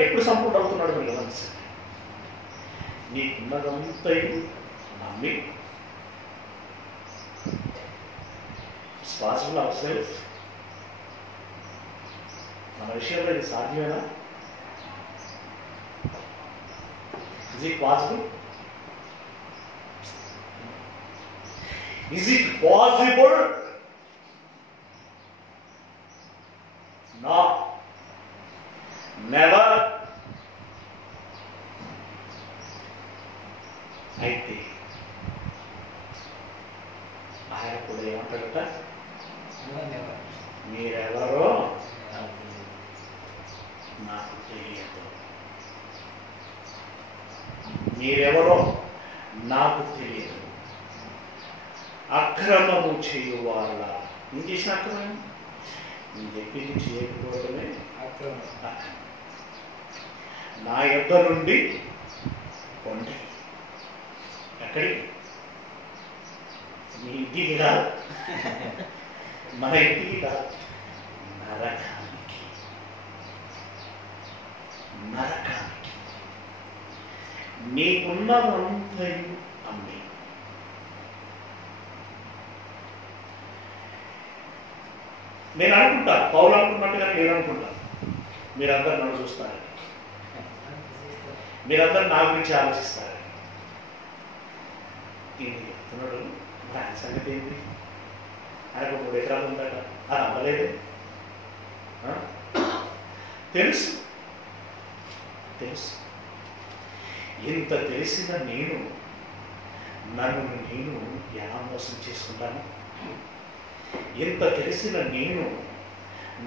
ఎప్పుడు సంపూర్ణ అవుతున్నాడు మీరు గమనించండి. నీకున్నదంతయు నమ్మి పాసిబుల్ ఆఫ్ సెల్ఫ్. మన విషయంలో ఇది సాధ్యమేనా? Is it possible? Is it possible no, never. అయితే ఆయన కూడా ఏమంటాడట, మీరెవరో నాకు తెలియదు, మీరెవరో నాకు తెలియదు. అక్రమము చేయువాళ్ళ, నేను చేసిన అక్రమం, నేను చెప్పింది చేయకపోవడమే అక్రమం. నా యొద్ద నుండి పొండి. ఎక్కడికి? మీ ఇంటికి కాదు, మన ఇంటికి కాదు, నరకానికి. నరకానికి. నీకున్నదంతయు అమ్మి. నేను అనుకుంటా, పౌలు అనుకున్నట్టుగా నేను అనుకుంటా, మీరందరూ నన్ను చూస్తారు, మీరందరూ నా గురించి ఆలోచిస్తారు. ఈయన చెప్తున్నాడు, మరి ఆయన సంగతి ఏంటి? ఆయనకు 3 ఎకరాలు ఉందట, అది అమ్మలేదు. తెలుసు తెలుసు. ఇంత తెలిసిన నేను నన్ను నేను ఎలా మోసం చేసుకుంటాను? ఇంత తెలిసిన నేను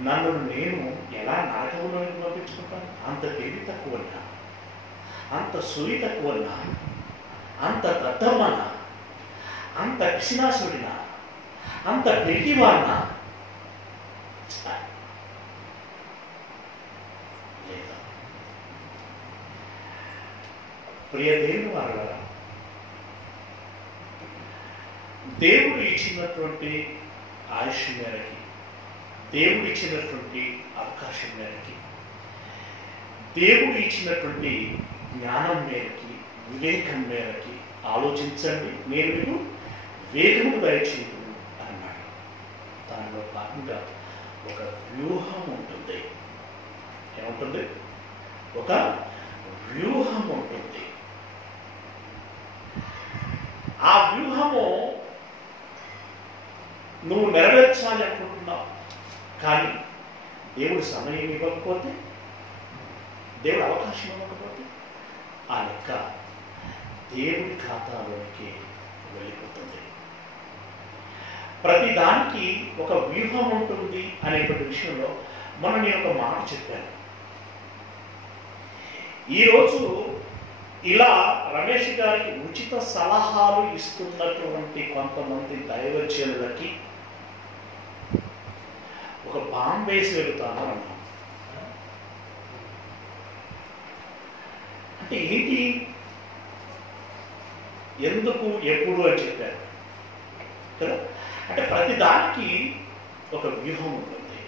నన్ను నేను ఎలా నరకంలోకి పంపించుకుంటాను? అంత తెలివి తక్కువన్నా, అంత సురి తక్కువన్నా, అంత దద్దమ్మన్నా, అంత పిసినాసుడినా, అంత పిరికివాడినా? లేదా? ప్రియ దేవుని వారలారా, దేవుడు ఇచ్చినటువంటి ఆయుష్ మేరకి, దేవుడు ఇచ్చినటువంటి అవకాశం మేరకి, దేవుడు ఇచ్చినటువంటి జ్ఞానం మేరకి, వివేకం మేరకి ఆలోచించండి, నేను మీకు వేగము దయచేయదు అన్నాడు. దానిలో భాగంగా ఒక వ్యూహం ఉంటుంది. ఏముంటుంది? ఒక వ్యూహం ఉంటుంది. ఆ వ్యూహము నువ్వు నెరవేర్చాలి అనుకుంటున్నావు, కానీ దేవుడు సమయం ఇవ్వకపోతే, దేవుడు అవకాశం ఇవ్వకపోతే ఆ లెక్క దేవుడి ఖాతాలోకి వెళ్ళిపోతుంది. ప్రతి దానికి ఒక వ్యూహం ఉంటుంది అనేటువంటి విషయంలో మనం నేను ఒక మాట చెప్పాను. ఈరోజు ఇలా రమేష్ గారికి ఉచిత సలహాలు ఇస్తున్నటువంటి కొంతమంది దైవజనులకి ఒక బాంబు వేసి వెళుతాను అన్నాను. అంటే ఏంటి, ఎందుకు, ఎప్పుడు అని చెప్పారు కదా. అంటే ప్రతి దానికి ఒక వ్యూహం ఉంటుంది.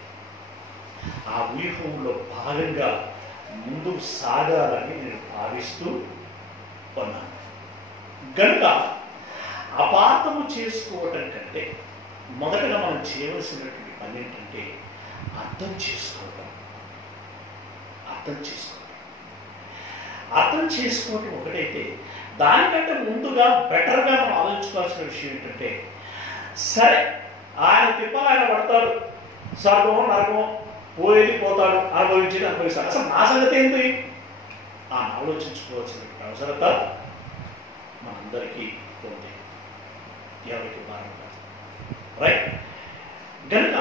ఆ వ్యూహంలో భాగంగా ముందుకు సాగాలని నేను భావిస్తూ ఉన్నాను. గనుక అపార్థము చేసుకోవటం కంటే మొదటగా మనం చేయవలసినటువంటి పని ఏంటంటే అర్థం చేసుకోవటం. అర్థం చేసుకోవటం ఒకటైతే, దానికంటే ముందుగా బెటర్గా మనం ఆలోచించుకోవాల్సిన విషయం ఏంటంటే, సరే ఆయన తిప్పలు ఆయన పడతాడు, స్వర్గం నరకం, పోయేది పోతాడు, అనుభవించేది అనుభవిస్తాడు, అసలు నా సంగతి ఏంటి అని ఆలోచించుకోవాల్సిన అవసరత మనందరికీ ఉంది. ఎవరికి భారం కాదు. రైట్? కనుక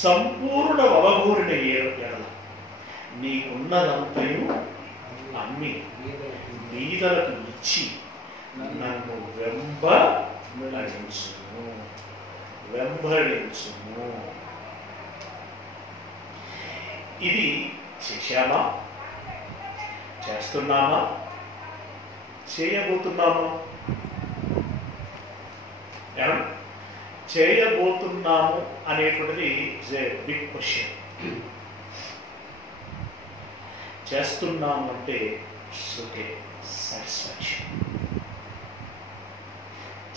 సంపూర్ణ అవగూరిన ఎడల నీకున్నదంతయు అమ్మి బీదలకు ఇచ్చి నన్ను వెంబడించుము. ఇది చేశామా? చేస్తున్నామా? చేయబోతున్నామా? చేయబోతున్నాము అనేటువంటిది ఇస్ ఏ బిగ్ క్వశ్చన్. చేస్తున్నాము అంటే ఓకే, సాటిస్ఫాక్షన్.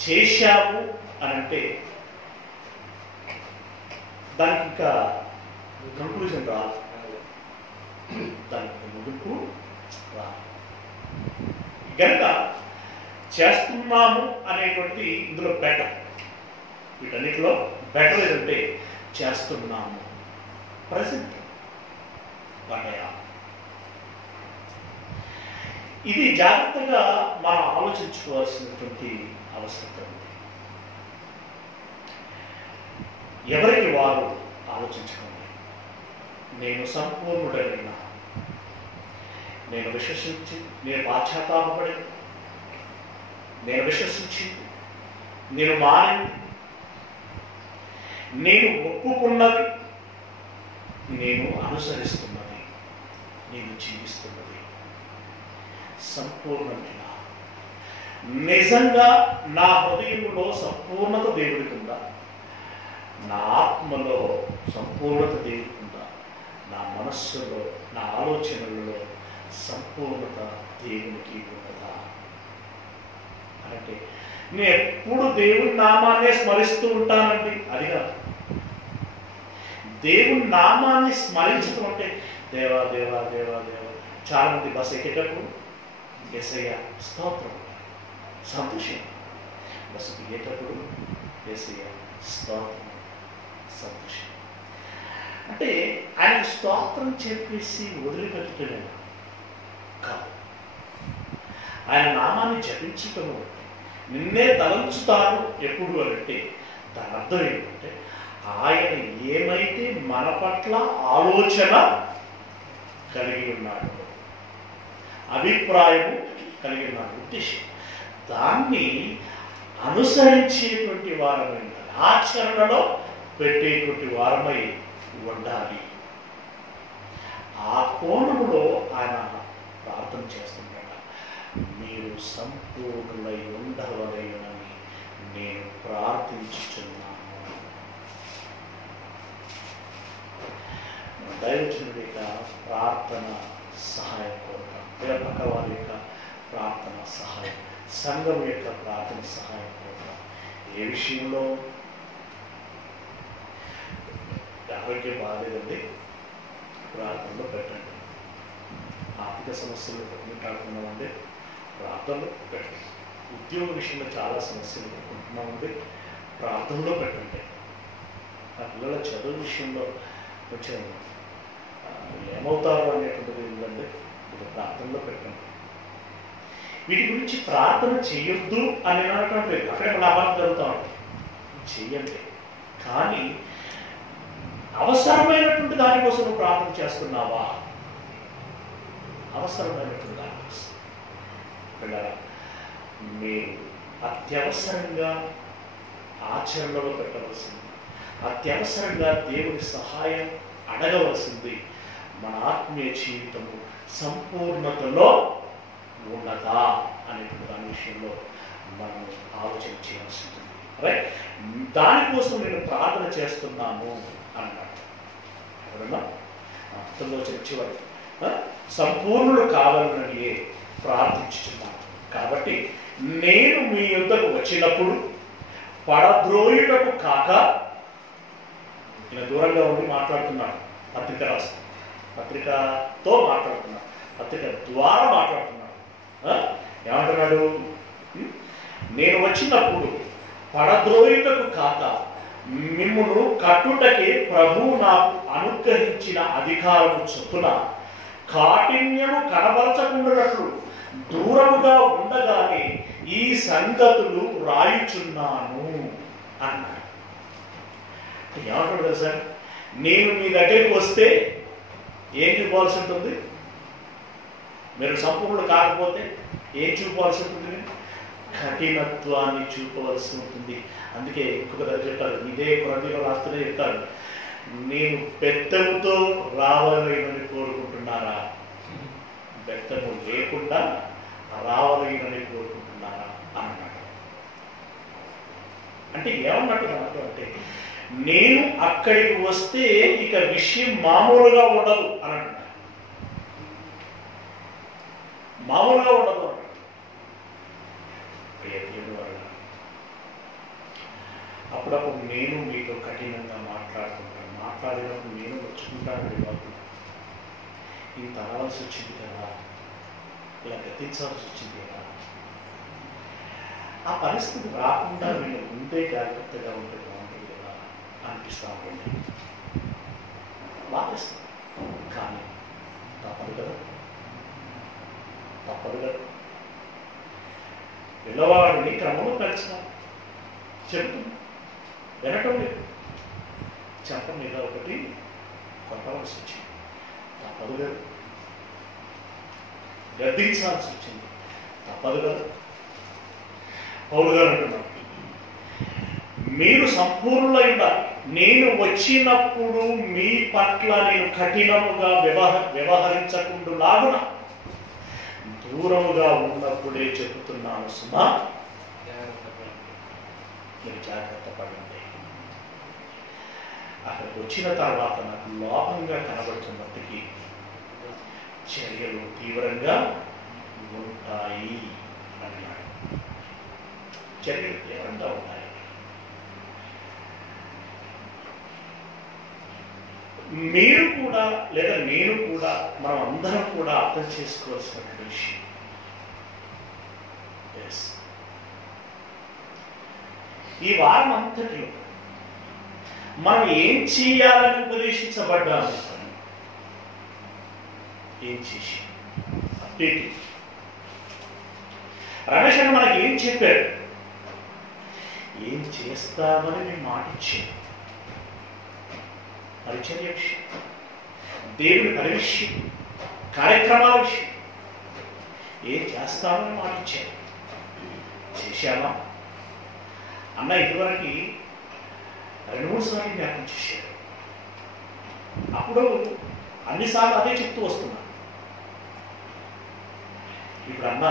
చేశాము అని అంటే దానికి ఇంకా కంక్లూజన్ రాదు, దానికి ముగింపు రాదు. కనుక చేస్తున్నాము అనేటువంటిది ఇందులో బెటర్. వీటన్నిటిలో బెటర్ ఏదంటే చేస్తున్నాము. ప్రజెంట్ ఇది జాగ్రత్తగా మనం ఆలోచించుకోవాల్సినటువంటి అవసరం ఉంది. ఎవరికి వారు ఆలోచించుకోండి. నేను సంపూర్ణుడైన, నేను విశ్వసించి, నేను పాశ్చాత్తాపడి, నేను విశ్వసించి, నేను మారి, నేను ఒప్పుకున్నది, నేను అనుసరిస్తున్నది, నేను జీవిస్తున్నది సంపూర్ణమైన, నిజంగా నా హృదయంలో సంపూర్ణత దేవుడికి ఉందా, నా ఆత్మలో సంపూర్ణత దేవుడికి ఉందా, నా మనస్సులో, నా ఆలోచనలలో సంపూర్ణత దేవునికి ఉన్నదా అంటే నేను ఎప్పుడు దేవుని నామాన్నే స్మరిస్తూ ఉంటానండి. అదిగా దేవుని నామాన్ని స్మరించడం అంటే దేవా దేవా దేవా దేవా. చాలా మంది బస్సు ఎక్కేటప్పుడు యేసయ్య స్తోత్రం, సంతోషం. బస్సు దిగేటప్పుడు యేసయ్య స్తోత్రం, సంతోషం. అంటే ఆయన స్తోత్రం చెప్పేసి వదిలిపెట్టలేము కాదు, ఆయన నామాన్ని జపించటము. నిన్నే తలంచుతాను ఎప్పుడు అంటే దాని అర్థం ఏంటంటే ఆయన ఏమైతే మన పట్ల ఆలోచన కలిగి ఉన్నాడు, అభిప్రాయము కలిగి ఉన్నాడు, ఉద్దేశం, దాన్ని అనుసరించేటువంటి వారమై, ఆచరణలో పెట్టేటువంటి వారమై ఉండాలి. ఆ కోణంలో ఆయన ప్రార్థన చేస్తున్నాడు. మీరు సంపూర్ణులై ఉండవలెనని నేను ప్రార్థించుచున్నాను. దైవజనుడి యొక్క ప్రార్థన సహాయం కోరుతాం, పక్క వారి యొక్క ప్రార్థన సహాయం, సంఘం యొక్క ప్రార్థన సహాయం కోరుతాం. ఏ విషయంలో ఆరోగ్యం బాగాలేదండి, ప్రార్థనలో పెట్టండి. ఆర్థిక సమస్యలు కొట్టుకుంటున్నామండి, ప్రార్థనలో పెట్టండి. ఉద్యోగ విషయంలో చాలా సమస్యలు కొట్టుకుంటున్నామండి, ప్రార్థనలో పెట్టండి. ఆ పిల్లల చదువు విషయంలో కొంచెం ఏమవుతారు అనేటువంటిది ఏంటంటే ఇది ప్రార్థనలో పెట్టండి. వీటి గురించి ప్రార్థన చేయొద్దు అని అనటువంటి అక్కడే లాభాలు జరుగుతూ ఉంటాయి, చెయ్యండి. కానీ అవసరమైనటువంటి దానికోసం నువ్వు ప్రార్థన చేస్తున్నావా? అవసరమైనటువంటి దానికోసం పిల్లల మీరు అత్యవసరంగా ఆచరణలో పెట్టవలసింది, అత్యవసరంగా దేవుని సహాయం అడగవలసింది. మన ఆత్మీయ జీవితము సంపూర్ణతలో ఉన్నదా అనేటువంటి దాని విషయంలో మనం ఆలోచన చేయాల్సి ఉంటుంది. రైట్, దానికోసం నేను ప్రార్థన చేస్తున్నాను అన్నాడు. ఎవరన్నా అర్థంలో చివరి సంపూర్ణుడు కావాలని ప్రార్థించుతున్నాను. కాబట్టి నేను మీ యొద్దకు వచ్చినప్పుడు పడద్రోయుటకు కాక, ఈయన దూరంగా ఉండి మాట్లాడుతున్నాడు, పత్రిక రాస్తాను, పత్రికతో మాట్లాడుతున్నాడు, పత్రిక ద్వారా మాట్లాడుతున్నాడు. ఏమంటున్నాడు? నేను వచ్చినప్పుడు పడద్రోయుటకు కాక మిమ్మును కట్టుటకే ప్రభువు నాకు అనుగ్రహించిన అధికారము చొప్పున కాఠిన్యము కనబరచకుండానట్లు దూరముగా ఉండగానే ఈ సంగతులు రాయుచున్నాను అన్నాడు. ఏమంటాడు కదా సార్, నేను మీ దగ్గరికి వస్తే ఏం చూపాల్సి ఉంటుంది? మీరు సంపూర్ణుడు కాకపోతే ఏం చూపాల్సి ఉంటుంది? కఠినత్వాన్ని చూపవలసి ఉంటుంది. అందుకే ఇంకొక దగ్గర చెప్తారు, ఇదే కొరంథీయుల రాస్తూనే చెప్తారు, నేను బెత్తముతో రావాలని కోరుకుంటున్నారా, బెత్తము లేకుండా రావాలని కోరుకుంటున్నారా అన్నాడు. అంటే ఏమన్నట్టు నాకు అంటే, నేను అక్కడికి వస్తే ఇక విషయం మామూలుగా ఉండదు అని అంటున్నాడు. మామూలుగా ఉండదు అన్నాడు. అప్పుడప్పుడు నేను మీతో కఠినంగా మాట్లాడుకుంటాను, మాట్లాడినప్పుడు నేను వచ్చుకుంటానండి బాబు, ఇంత అనవలసి వచ్చింది కదా, ఇలా గతించాల్సి వచ్చింది కదా. ఆ పరిస్థితి రాకుండా నేను ముందే జాగ్రత్తగా ఉంటే బాగుంటుంది కదా అనిపిస్తా ఉంటుంది. కలిసిన చెప్తున్నా వినటం లేదు. చెంప మీద ఒకటి కొట్టవలసి వచ్చింది, తప్పదు కదా. గద్దించాల్సి వచ్చింది, తప్పదు కదా. పౌలు గారు అంటున్నారు, మీరు సంపూర్ణులై ఉండాలి. నేను వచ్చినప్పుడు మీ పట్ల నేను కఠినముగా వ్యవహరించకుండాలాగున దూరముగా ఉన్నప్పుడే చెబుతున్నాను సుమా, మీరు జాగ్రత్త పడండి. అక్కడికి వచ్చిన తర్వాత నాకు లోపంగా కనబడుతున్నప్పటికీ చర్యలు తీవ్రంగా ఉంటాయి అన్నాడు. చర్యలు తీవ్రంగా ఉంటాయి. మీరు కూడా లేదా నేను కూడా మనం అందరం కూడా అర్థం చేసుకోవాల్సిన విషయం, ఈ వారం అంతటిలో మనం ఏం చేయాలని ఉపదేశించబడ్డాము, ఏం చేసి అప్డేట్ రమేష్ అని మనకి ఏం చెప్పాడు, ఏం చేస్తామని మేము మాట ఇచ్చాము. పరిచర్య విషయం, దేవుని పని విషయం, కార్యక్రమాల విషయం ఏం చేస్తామని మాట ఇచ్చాము. చేశామా అన్న? ఇదివరకు 2-3 సార్లు జ్ఞాపకం చేశారు. అప్పుడు అన్నిసార్లు అదే చెప్తూ వస్తున్నా. ఇప్పుడు అన్న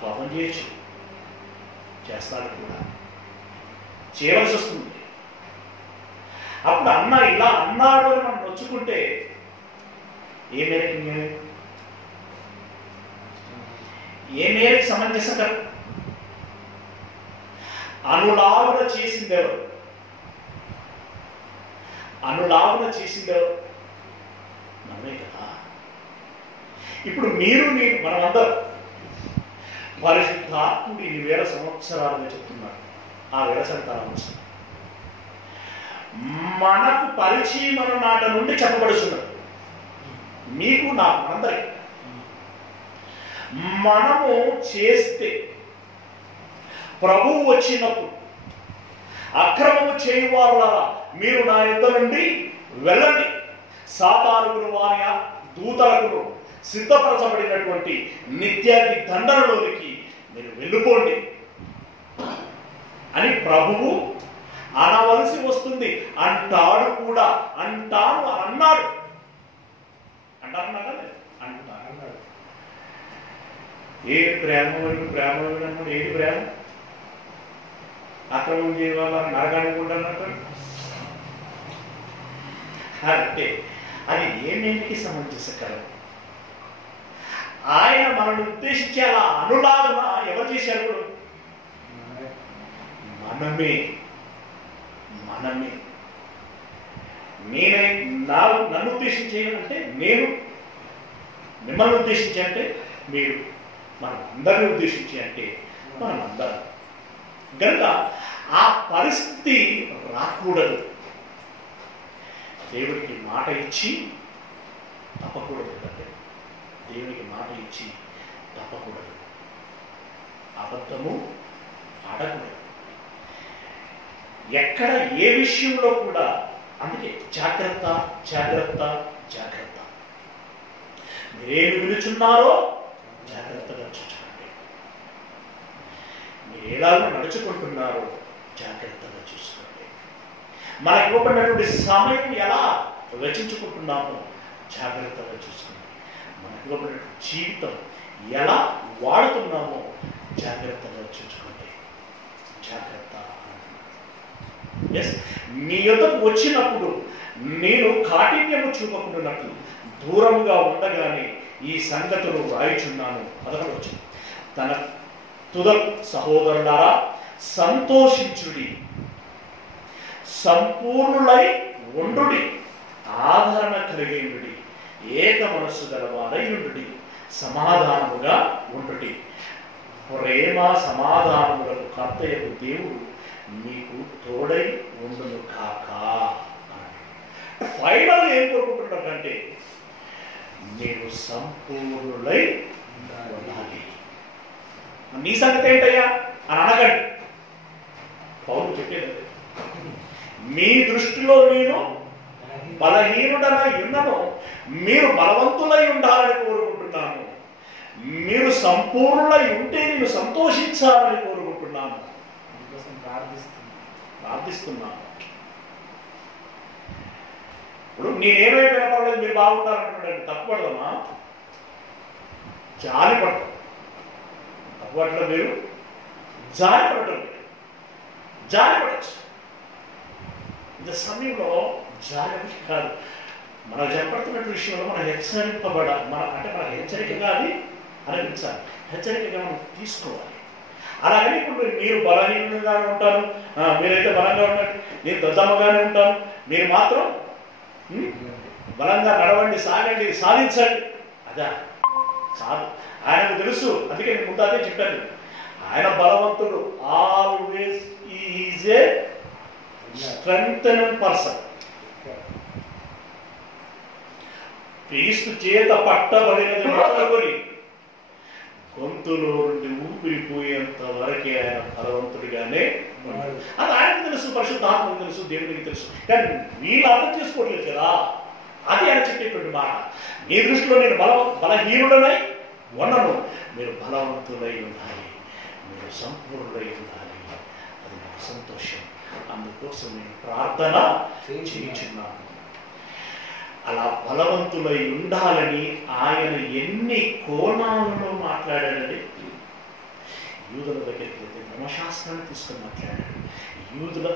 కోపం చేయొచ్చు, చేస్తాడు కూడా, చేయవలసి వస్తుంది. అప్పుడు అన్న ఇలా అన్నాడు అని మనం నొచ్చుకుంటే ఏ మేరకు సమంజసం కదా. అనులాగున చేసిందెవరు? అనులాగున చేసిందెవరు? మనమే కదా. ఇప్పుడు మీరు నేను మనమందరం పరిశుద్ధాత్ముడు 2000 సంవత్సరాలుగా చెప్తున్నారు. ఆ వ్యవసాయం వచ్చింది మనకు పరిచయమైన నాట నుండి చెప్పబడుతున్నది. మీకు నాకు మనందరికి మనము చేస్తే ప్రభువు వచ్చినప్పుడు అక్రమము చేయువారులారా మీరు నా యొద్ద నుండి వెళ్ళండి, సాతానుకును వారి దూతలకు సిద్ధపరచబడినటువంటి నిత్యాగ్ని దండనలోనికి మీరు వెళ్ళిపోండి అని ప్రభువు అనవలసి వస్తుంది. అంటాడు కూడా, అంటాను అన్నాడు. అంటారన్నాడా? అంటాడు. ఏది ప్రేమ ప్రేమ అన్నాడు. ఏది ప్రేమ? అక్రమం చేయాల నరకానికి ఉండాలంటాడు. అంటే అది ఏమేంటికి సమంజసకరం? ఆయన మనల్ని ఉద్దేశించి అలా అనులాగున ఎవరు చేశారు? మనమే. నేనే నన్ను ఉద్దేశించేయాలంటే నేను, మిమ్మల్ని ఉద్దేశించి అంటే మీరు, మనం అందరినీ ఉద్దేశించి అంటే మనం అందరం. కనుక ఆ పరిస్థితి రాకూడదు. దేవుడికి మాట ఇచ్చి తప్పకూడదు అంటే దేవునికి మాట ఇచ్చి తప్పకూడదు. అబద్ధము ఆడకూడదు. ఎక్కడ ఏ విషయంలో కూడా. అందుకే జాగ్రత్త జాగ్రత్త జాగ్రత్త. మీరేమి విలుచున్నారో జాగ్రత్తగా చూసుకోండి. మీరు ఎలాగో నడుచుకుంటున్నారో జాగ్రత్తగా చూసుకోండి. మనకి ఇవ్వబడినటువంటి సమయం ఎలా వెచ్చించుకుంటున్నామో జాగ్రత్తగా చూసుకోండి. మనకి ఇవ్వబడినటువంటి జీవితం ఎలా వాడుతున్నామో జాగ్రత్తగా చూసుకోండి. జాగ్రత్త. మీ యొద్దకు వచ్చినప్పుడు నేను కాఠిన్యము చూపకుండానట్లు దూరంగా ఉండగానే ఈ సంగతులు రాయిచున్నాను. పదకొండవచ్చు. తన తుద సహోదరులారా సంతోషించుడి, సంపూర్ణులై ఉండుడి, ఆదరణ కలిగియుండుడి, ఏక మనస్సు గలవారై ఉండుడి, సమాధానముగా ఉండుడి. ప్రేమ సమాధానములకు కర్తయ్యకు దేవుడు మీకు తోడై ఉండును కాక. ఫైనల్ ఏం కోరుకుంటున్నారంటే మీరు సంపూర్ణులై ఉండాలి. నీ సంగతి ఏంటయ్యా? అని అనకండి. పౌలు చెప్పేది మీ దృష్టిలో నేను బలహీనుడనై ఉన్నను, మీరు బలవంతులై ఉండాలని కోరుకుంటున్నాను. మీరు సంపూర్ణులై ఉంటే నేను సంతోషించాలని కోరుకుంటున్నాను. ప్రార్థిస్తున్నాను. ఇప్పుడు నేనేమైనా పర్వాలేదు, మీరు బాగుంటారంటున్నాడు. తప్పుపడదమ్మా, జాలి పడతాం. తప్పుపడటం మీరు జాలి పడటం మీరు జాలి పడచ్చు. ఇంత సమయంలో జాలి కాదు, మనం చెప్పడుతున్న విషయంలో మనం హెచ్చరింపబడాలి. మన హెచ్చరికగా అది అనిపించాలి, హెచ్చరికగా మనం తీసుకోవాలి. అలాగని ఇప్పుడు మీరు బలహీనంగానే ఉంటాను, మీరైతే బలంగా ఉండండి, నేను దద్దమ్మగానే ఉంటాను, మీరు మాత్రం బలంగా నడవండి, సాగండి, సాధించండి. అదా కాదు. ఆయనకు తెలుసు. అందుకే నేను ముందు అదే చెప్పాను, ఆయన బలవంతుడు. Always is a strengthening person. క్రీస్తు చేత పట్టబడినది మొదలుకొని గొంతులో నుండి ఊపిరిపోయేంత వరకే ఆయన బలవంతుడిగానే ఉన్నాడు. అది ఆయనకు తెలుసు, పరిశుద్ధాత్మకు తెలుసు, దేవుడికి తెలుసు. కానీ వీళ్ళు అర్థం చేసుకోవట్లేదు కదా. అది ఆయన చెప్పేటువంటి మాట. మీ దృష్టిలో నేను బలహీనుడనై ఉన్నను, మీరు బలవంతులై ఉండాలి, మీరు సంపూర్ణులై ఉండాలి. అది నాకు సంతోషం. అందుకోసం నేను ప్రార్థన చేయించున్నాను. అలా బలవంతులై ఉండాలని ఆయన ఎన్ని కోణాలలో మాట్లాడాడండి. యూదుల దగ్గరికి వెళ్తే ధర్మశాస్త్రాన్ని తీసుకొని మాట్లాడాడు. యూదుల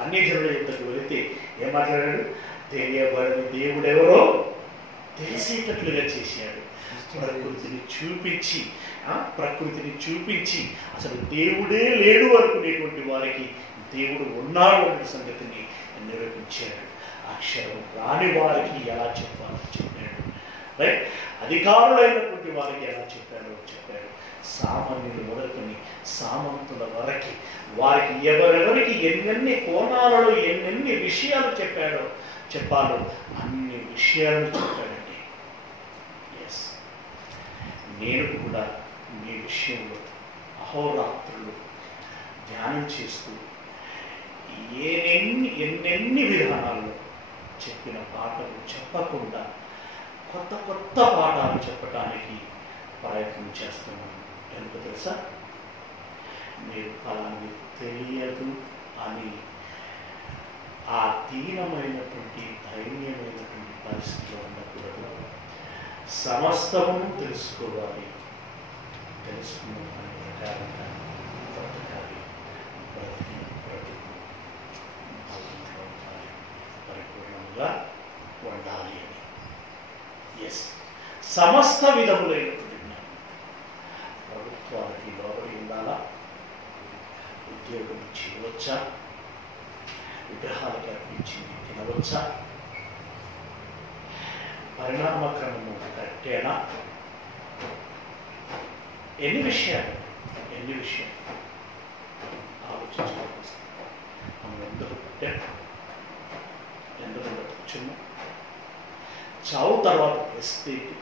అన్ని జనుల యుద్ధకు వెళితే ఏం మాట్లాడాడు? తెలియబడని దేవుడెవరో తెలిసేటట్లుగా చేశాడు. ప్రకృతిని చూపించి అసలు దేవుడే లేడు అనుకునేటువంటి వారికి దేవుడు ఉన్నాడు అనే సంగతిని నిరూపించాడు. అక్షరం రాని వారికి ఎలా చెప్పాలో చెప్పాడు. రైట్, అధికారులైనటువంటి వారికి ఎలా చెప్పాడో చెప్పాడు. సామాన్యులు మొదలుకొని సామంతుల వరకు వారికి ఎవరెవరికి ఎన్నెన్ని కోణాలలో ఎన్నెన్ని విషయాలు చెప్పాలో అన్ని విషయాలు చెప్పాడండి. ఎస్, నేను కూడా మీ విషయంలో అహోరాత్రులు ధ్యానం చేస్తూ ఎన్నెన్ని విధానాల్లో చెప్పిన పాటలు చెప్పకుండా కొత్త పాఠాలు చెప్పడానికి ప్రయత్నం చేస్తున్నాను. ఎందుకు తెలుసా? మీరు ఫలాన్ని తెలియదు అని ఆ దీనమైనటువంటి ధైర్యమైనటువంటి పరిస్థితిలో ఉండకూడదు. సమస్తము తెలుసుకోవాలి, తెలుసుకున్న దాని ప్రకారంగా బ్రతకాలి, బ్రతికిన బ్రతుకు పరిపూర్ణంగా ఉండాలి అని. ఎస్, సమస్త విధములైనటువంటి జ్ఞానం. ప్రభుత్వానికి లోబడి ఉండాలా? ఉద్యోగం చేయవచ్చా? విగ్రహాలకి అర్పించింది తినవచ్చా? పరిణామక్రమము కట్టేనా? ఎన్ని విషయాలు ఆలోచించుకోవాలి. మనం ఎందుకు పుట్టాం, ఎందుకు బ్రతుకుచున్నాం, చావు తర్వాత పరిస్థితి,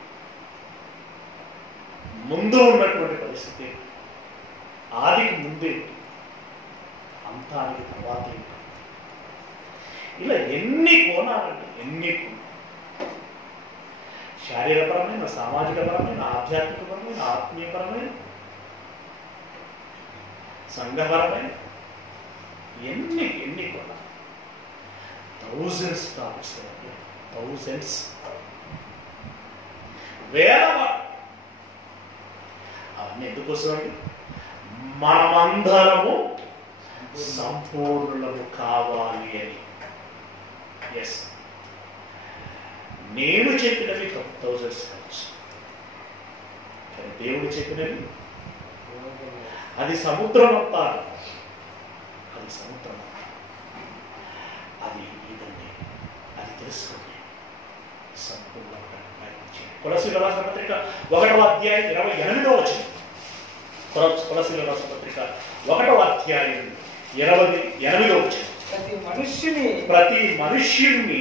ముందు ఉన్నటువంటి పరిస్థితి, ఆదికి ముందేంటి, అంతానికి తర్వాత ఏంటి, ఇలా ఎన్ని కోణాలండి, ఎన్ని కోణాలు. శారీరపరమైన, సామాజికపరమైన, ఆధ్యాత్మికపరమైన, ఆత్మీయపరమైన, సంఘపరమైన ఎన్ని కోణాలు. థౌజండ్స్ టాపిక్స్, థౌజండ్స్, వేల. అవన్నీ ఎందుకోసమండి? మనమందరము సంపూర్ణులము కావాలి అని. ఎస్, నేను చెప్పినవి థౌజండ్స్ కావచ్చు, కానీ దేవుడు చెప్పినవి అది సముద్రం అంతా, అది సముద్రం అంతా. అది ఇదండి, అది తెలుసుకోండి, సంపూర్ణంగా ప్రయత్నించండి. కొలసీయుల రాసిన పత్రిక 1వ అధ్యాయం 28వ వచనం. కొలసీయుల రాసిన పత్రిక 1వ అధ్యాయం 28వ వచనం. ప్రతి మనుష్యుని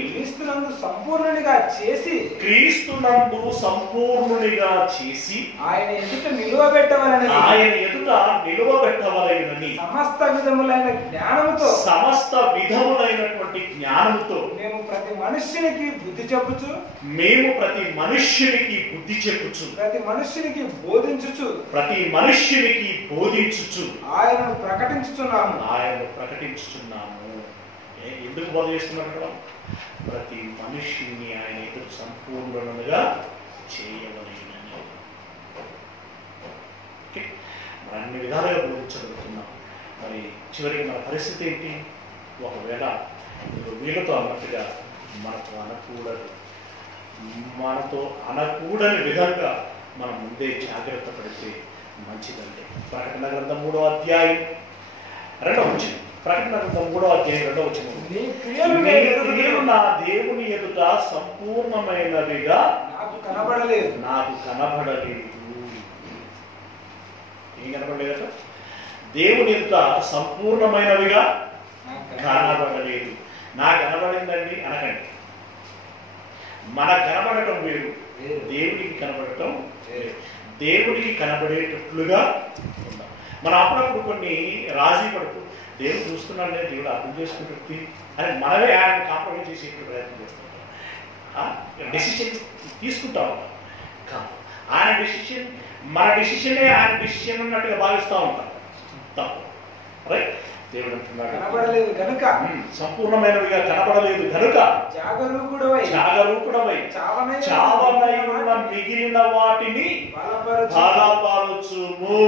క్రీస్తునందు సంపూర్ణునిగా చేసి ఆయన ఎదుట నిలువబెట్టవలెనని సమస్త విధములైనటువంటి జ్ఞానముతో మేము ప్రతి మనుష్యునికి బుద్ధి చెప్పుచు ప్రతి మనుష్యునికి బోధించుచు ఆయనను ప్రకటించుచున్నాము. ఎందుకు బోధ చేస్తున్నాడు? ప్రతి మనుష్యుని ఆయన ఎదురు సంపూర్ణులుగా చేయవలెనని. మరి అన్ని విధాలుగా బోధించగలుగుతున్నాం. మరి చివరికి మన పరిస్థితి ఏంటి? ఒకవేళ వీళ్ళతో అన్నట్టుగా మనతో అనకూడని విధంగా మనం ముందే జాగ్రత్త పడితే మంచిదండి. ప్రకటన గ్రంథం 3వ అధ్యాయం 2వ వచనం. ప్రకటన గ్రంథం 3వ అధ్యాయం 2వ వచనం. నీ క్రియలు నా దేవుని ఎదుట సంపూర్ణమైనవిగా నాకు కనబడలేదు. ఏం కనబడలేదట? దేవుని ఎదుట సంపూర్ణమైనవిగా కనబడలేదు. నాకు కనబడిందండి అనకండి. మనకు కనబడటం వేరు, దేవుడికి కనబడటం వేరు. దేవుడికి కనబడేటట్లుగా ఉండాలి. మనం అప్పుడప్పుడు కొన్ని రాజీ పడుతూ దేవుడు చూస్తున్నాడు, దేవుడు అర్థం చేసుకుంటుంది అని మనమే ఆయన కాంప్రమైజ్ చేసేటువంటి ప్రయత్నం చేస్తుంటాం. డెసిషన్ తీసుకుంటా ఉంటాం. కాదు, ఆయన డెసిషన్ మన డెసిషనే ఆయన డెసిషన్ అన్నట్టుగా భావిస్తూ ఉంటాం. తప్పు. రైట్? దేవుడు అంటున్నాడు కనబడలేదు కనుక, సంపూర్ణమైనవిగా కనబడలేదు కనుక జాగరూకుడవై చావనైన మిగిలిన వాటిని బలపరచుము.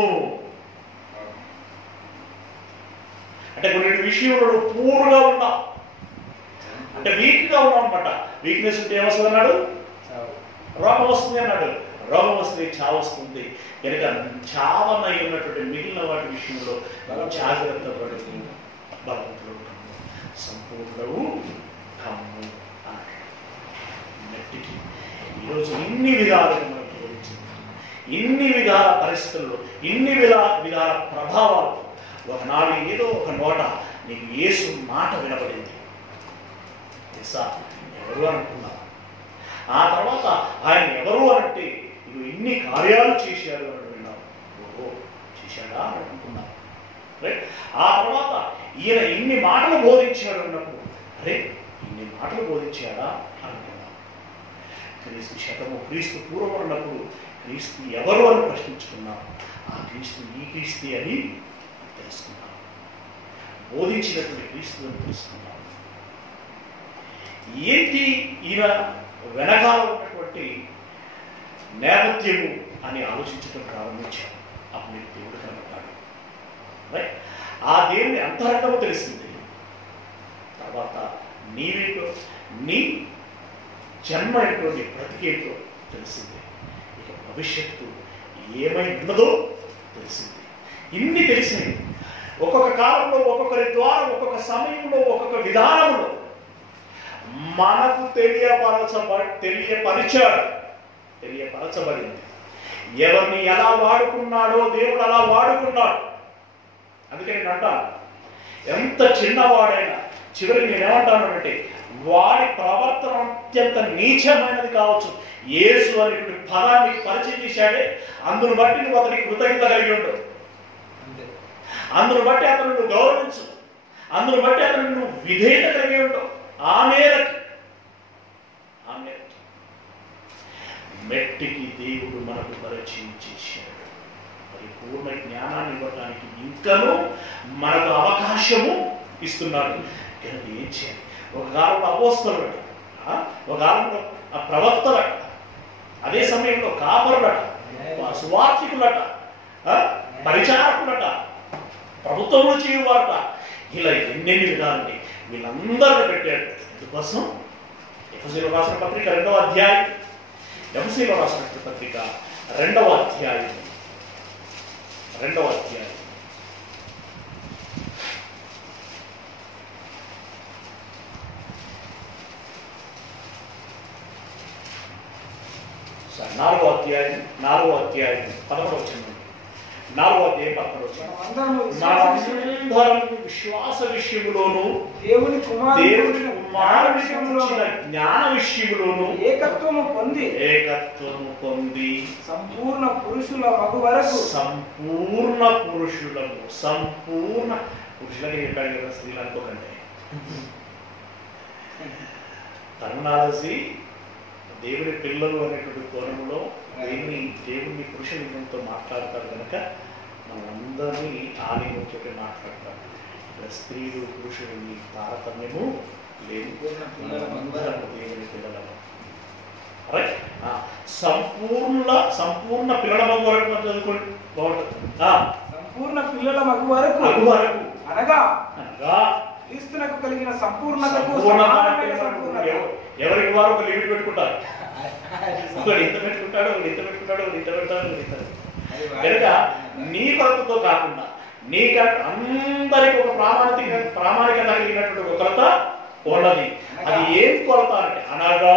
అంటే కొన్ని విషయంలో పూర్గా ఉన్నాం, అంటే వీక్ గా ఉన్నాం అనమాట. వీక్నెస్ ఉంటే ఏమొస్తుంది అన్నాడు? రోగం వస్తుంది అన్నాడు. రోగం వస్తే చావు వస్తుంది కనుక చావనై ఉన్నటువంటి మిగిలిన వాటి విషయంలో జాగ్రత్త పడుతూ బలవంతులు సంపూర్ణవు కమ్ము అన్నాడు. నెట్టికి ఈరోజు ఇన్ని విధాలుగా మనకు బోధించింది, ఇన్ని విధాల పరిస్థితుల్లో, ఇన్ని విధాల ప్రభావాలతో ఒకనాడు ఏదో ఒక నోట నీకు యేసు మాట వినబడింది. ఎవరు అనుకున్నావు? ఆ తర్వాత ఆయన ఎవరు అనంటే ఇవి ఇన్ని కార్యాలు చేశాడు అని విన్నావు. ఓహో, చేశాడా అని అనుకున్నావు. రైట్? ఆ తర్వాత ఈయన ఇన్ని మాటలు బోధించాడు అన్నప్పుడు అరే ఇన్ని మాటలు బోధించాడా అనుకున్నావు. క్రీస్తు శతము, క్రీస్తు పూర్వం అన్నప్పుడు క్రీస్తు ఎవరు అని ప్రశ్నించుకున్నావు. ఆ క్రీస్తు ఈ క్రీస్తు అని తెలుసుకున్నావు. బోధించినటువంటి క్రీస్తు అని తెలుసుకున్నావు. ఏంటి ఈయన వెనకాల ఉన్నటువంటి నేపథ్యము అని ఆలోచించడం ప్రారంభించాడు. అప్పుడు నీకు దేవుడు కనబడ్డాడు. రైట్? ఆ దేవుని అంతరంగము తెలిసింది. తర్వాత నీవేంటో, నీ జన్మ ఏంటో, నీ బ్రతికేంటో తెలిసింది. ఇక భవిష్యత్తు ఏమై ఉన్నదో తెలిసింది. ఇన్ని తెలిసినాయి. ఒక్కొక్క కాలంలో, ఒక్కొక్కరి ద్వారా, ఒక్కొక్క సమయంలో, ఒక్కొక్క విధానంలో మనకు తెలియపరచబడింది. ఎవరిని ఎలా వాడుకున్నాడో దేవుడు అలా వాడుకున్నాడు. అందుకే నేను అంటాను, ఎంత చిన్నవాడైనా చివరికి నేనేమంటాను అంటే వాడి ప్రవర్తన అత్యంత నీచమైనది కావచ్చు, యేసు అనేటువంటి పదాన్ని పరిచయం చేశాడే అందును బట్టి నువ్వు అతనికి కృతజ్ఞత కలిగి ఉండవు. అందును బట్టి అతను నువ్వు గౌరవించు, అందును బట్టి అతను నువ్వు విధేయత కలిగి ఉండవు. ఆ మేరకు మెట్టికి దేవుడు మనకు పరిచయం చేశాడు. పరిపూర్ణ జ్ఞానాన్ని ఇవ్వడానికి ఇంకనూ మనకు అవకాశము ఇస్తున్నాడు. కనుక ఏం చేయాలి? ఒక కాలంలో అపోస్తలుడట, ఒక కాలంలో ప్రవక్తలట, అదే సమయంలో కాపరులట, సువార్తికులట, పరిచారకులట, ప్రభుత్వంలో చేయువారట, ఇలా ఎన్నెన్ని విధాలని వీళ్ళందరూ పెట్టాడు. ఎందుకోసం? ఎఫెసీయులకు రాసిన పత్రిక 2వ అధ్యాయం, ఎఫెసీయులకు రాసిన పత్రిక 2వ అధ్యాయం నాలుగో అధ్యాయం 11వ వచనం. 4వ అధ్యాయం 11వ మనమందరం విశ్వాస విషయములోను దేవుని దేవుని కుమారుని కుమారుని విషయంలో ఇచ్చిన జ్ఞాన విషయములోను ఏకత్వము పొంది ఏకత్వము పొంది సంపూర్ణ పురుషుల మగు వరకు సంపూర్ణ పురుషులకు చెప్పాడు కదా, స్త్రీలు అనుకోకండి. టర్మినాలజీ దేవుని పిల్లలు అనేటువంటి కోణంలో దేవుని పురుషలింగంతో మాట్లాడతారు కనుక మనందరినీ ఆలింగంతో మాట్లాడతారు. ఇక్కడ స్త్రీలు పురుషులు తారతమ్యము లేదు, మనందరము దేవుని పిల్లలము. రైట్, సంపూర్ణ పిల్లల మగు వరకు మనం చదువుకోండి, బాగుంటుంది. సంపూర్ణ పిల్లల మగు వరకు అనగా క్రీస్తునకు కలిగిన సంపూర్ణతకు సమానమైన సంపూర్ణత. ఎవరికి వారు ఒక లిమిట్ పెట్టుకుంటారు. ఒకడు ఇంత పెట్టుకుంటాడు, ఒకడు ఇంత పెట్టుకుంటాడు, ఒకడు ఇంత పెడతాడు, ఒకడు ఇంత. కనుక నీ కొలతతో కాకుండా అందరికి ఒక ప్రామాణికత కలిగినటువంటి ఒక కొలత ఉన్నది. అది ఏం కొలత అంటే అనగా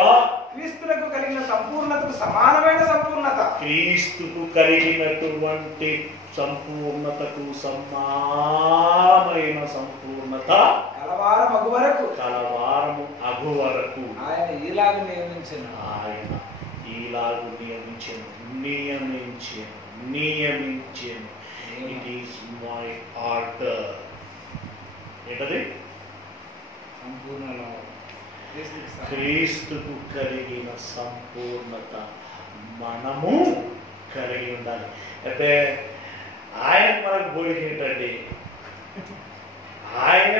క్రీస్తునకు కలిగిన సంపూర్ణతకు సమానమైన సంపూర్ణత. క్రీస్తుకు కలిగినటువంటి సంపూర్ణతకు సమానమైన సంపూర్ణత కలవారం అగు వరకు కలవారము అగు వరకు ఆయన ఈలాగు నియమించెను. It is my order. ఏంటది? క్రీస్తుకు కలిగిన సంపూర్ణత మనము కలిగి ఉండాలి. అయితే ఆయన మనకు పోలిక ఏంటండి? ఆయన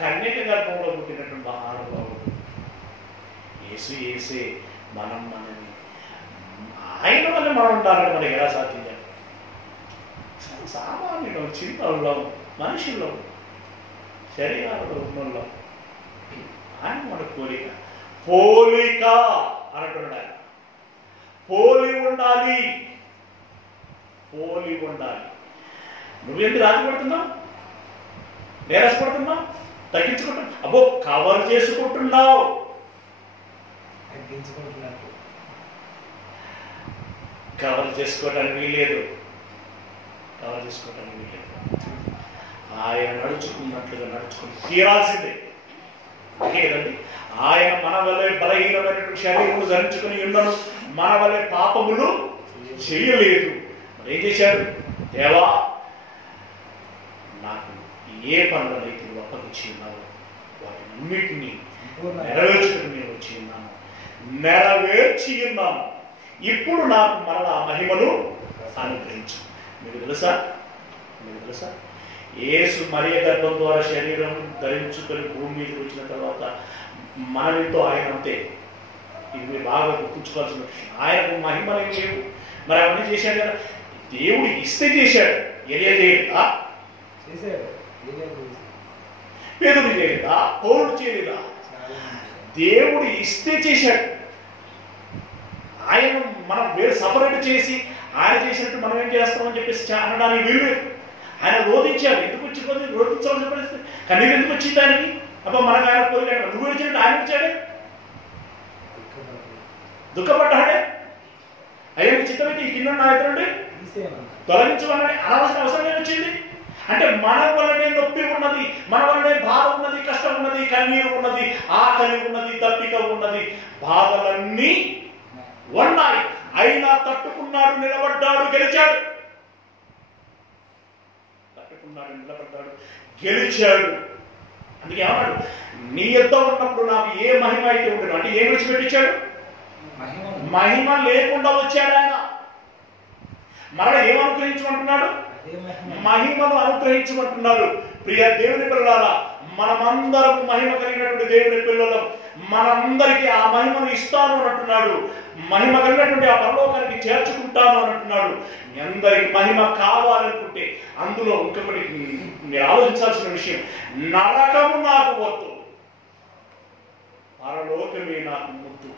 కన్యక గర్భంలో పుట్టినటువంటి మహానుభావుడు. యేసే మనని ఆయన వల్ల మనం ఉండాలంటే మనకి ఎలా సాధ్యం? సామాన్యుడు, చిన్నలో, మనుషుల్లో, శరీరాలలో ఉన్నోళ్ళం. ఆయన మన పోలిక అంటున్నాడు. ఆయన పోలి ఉండాలి. నువ్వెందుకు రాజపడుతున్నావు? నేరసపడుతున్నావు? తగ్గించుకుంటున్నావు? అబ్బో కవర్ చేసుకుంటున్నావు. కవర్ చేసుకోవడానికి వీలేదు. ఆయన నడుచుకున్నట్లుగా నడుచుకుని తీరాల్సిందే. ఓకే కదండి? ఆయన మన వల్లే బలహీనమైనటువంటి శరీరమును ధరించుకుని ఉన్నను, మన వల్లే పాపములు చేయలేదు. మరి ఏం చేశాడు? దేవా, నాకు ఏ పనులనైతే నువ్వు అప్పగించి ఉన్నావు వాటినన్నిటినీ నెరవేర్చుకుని నేను వచ్చి ఉన్నాను, నెరవేర్చి ఉన్నాను. ఇప్పుడు నాకు మరలా మహిమను అనుగ్రహించు. మీకు తెలుసా యేసు మరియ గర్భం ద్వారా శరీరం ధరించుకొని భూమి మీదకి వచ్చిన తర్వాత మనతో ఆయన అంతే. ఇది మీరు బాగా గుర్తుంచుకోవాల్సిన విషయం. ఆయనకు మహిమలు లేవు. మరి అవన్నీ చేశాడు కదా, దేవుడు ఇస్తే చేశాడు. ఎలియా చేయలేదా? పేదలు చేయలేదా? పౌరుడు చేయలేదా? దేవుడు ఇస్తే చేశాడు. ఆయన మనం వేరు సపరేట్ చేసి ఆయన చేసినట్టు మనం ఏం చేస్తామని చెప్పేసి అనడానికి వీలు లేదు. ఆయన రోధించాడు. ఎందుకు వచ్చి రోధించాలని చెప్పేసి కన్నీరు ఎందుకు వచ్చింది ఆయనకి? అబ్బా మనకు ఆయన కోరిక నువ్వు వచ్చినట్టు ఆయన ఇచ్చాడే, దుఃఖపడ్డాడే. అయ్యా నీ చిత్తమైతే ఈ కింద నా ఇద్దరుండి తొలగించమన్నాడు. అనవసరం అవసరం ఏమొచ్చింది అంటే మన వల్లనే నొప్పి ఉన్నది, మన వల్లనే బాధ ఉన్నది, కష్టం ఉన్నది, కన్నీరు ఉన్నది, ఆకలి ఉన్నది, తప్పిక ఉన్నది, బాధలన్నీ ఉన్నాయి. అయినా తట్టుకున్నాడు, నిలబడ్డాడు, గెలిచాడు. అందుకే ఏమన్నాడు? నీ యొద్ద ఉన్నప్పుడు నాకు ఏ మహిమ అయితే ఉండదు. అంటే ఏం విడిచిపెట్టించాడు? మహిమ లేకుండా వచ్చాడు ఆయన. మరలా ఏం అనుగ్రహించమంటున్నాడు? మహిమను అనుగ్రహించమంటున్నాడు. ప్రియ దేవుని పిల్లలారా, మనమందరం మహిమ కలిగినటువంటి దేవుని పిల్లలం. మనందరికీ ఆ మహిమను ఇస్తాను అని అంటున్నాడు. మహిమ కలిగినటువంటి ఆ పరలోకానికి చేర్చుకుంటాను అని అంటున్నాడు. మీ అందరికి మహిమ కావాలనుకుంటే అందులో ఇంకొకటి మీరు ఆలోచించాల్సిన విషయం, నరకము నాకు వద్దు, పరలోకమే నాకు ముద్దు.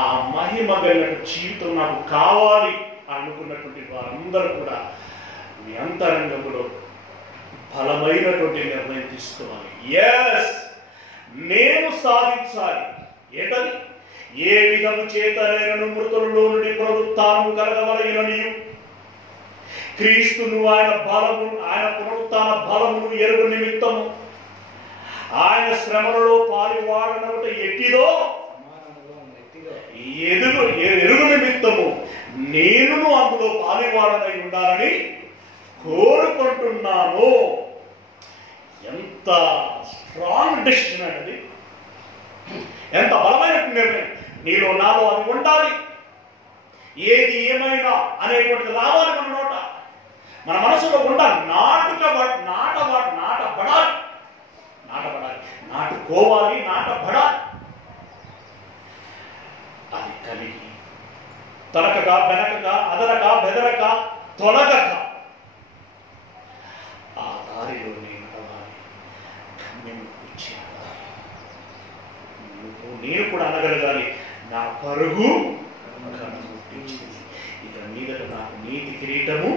ఆ మహిమ కలిగిన జీవితం నాకు కావాలి అనుకున్నటువంటి వారందరూ కూడా మీ అంతరంగంలో బలమైనటువంటి నిర్ణయం తీసుకోవాలి. ఎస్, నేను సాధించాలి. ఏంటది? ఏ విధము చేతనైనను మృతులలో నుండి పునరుత్థానము కలగవలెననియు క్రీస్తును ఆయన బలమును ఆయన పునరుత్థాన బలమును ఎరుగు నిమిత్తము ఆయన శ్రమలలో పాలువాడనొకట ఎట్టిదో ఎరుగు నిమిత్తము నేను అందులో పాలువాడనై ఉండాలని కోరుకుంటున్నాను. ఎంత స్ట్రాంగ్ డెసిషన్ అనేది, ఎంత బలమైన నిర్ణయం. నీలో నాలో అది ఉండాలి. ఏది ఏమైనా అనేటువంటిది రావాలి మన నోట, మన మనసులో ఉండాలి. నాటబడాలి, నాటుకోవాలి, నాటబడాలి. అది కలిగి తొలకక బెనకక అదరక బెదరక తొలగక ఆ దారిలో నేను నడవాలి. గమ్యం కూర్చేయాలి. నేను కూడా అనగలగాలి, నా పరుగు ఇక మీదట నాకు నీతి కిరీటము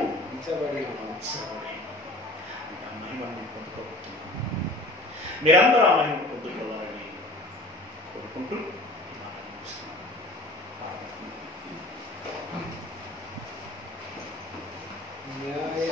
మహిమను పొందుకోబోతున్నాను. మీరందరూ ఆ మహిమను పొందుకోవాలని కోరుకుంటూ న్యాయ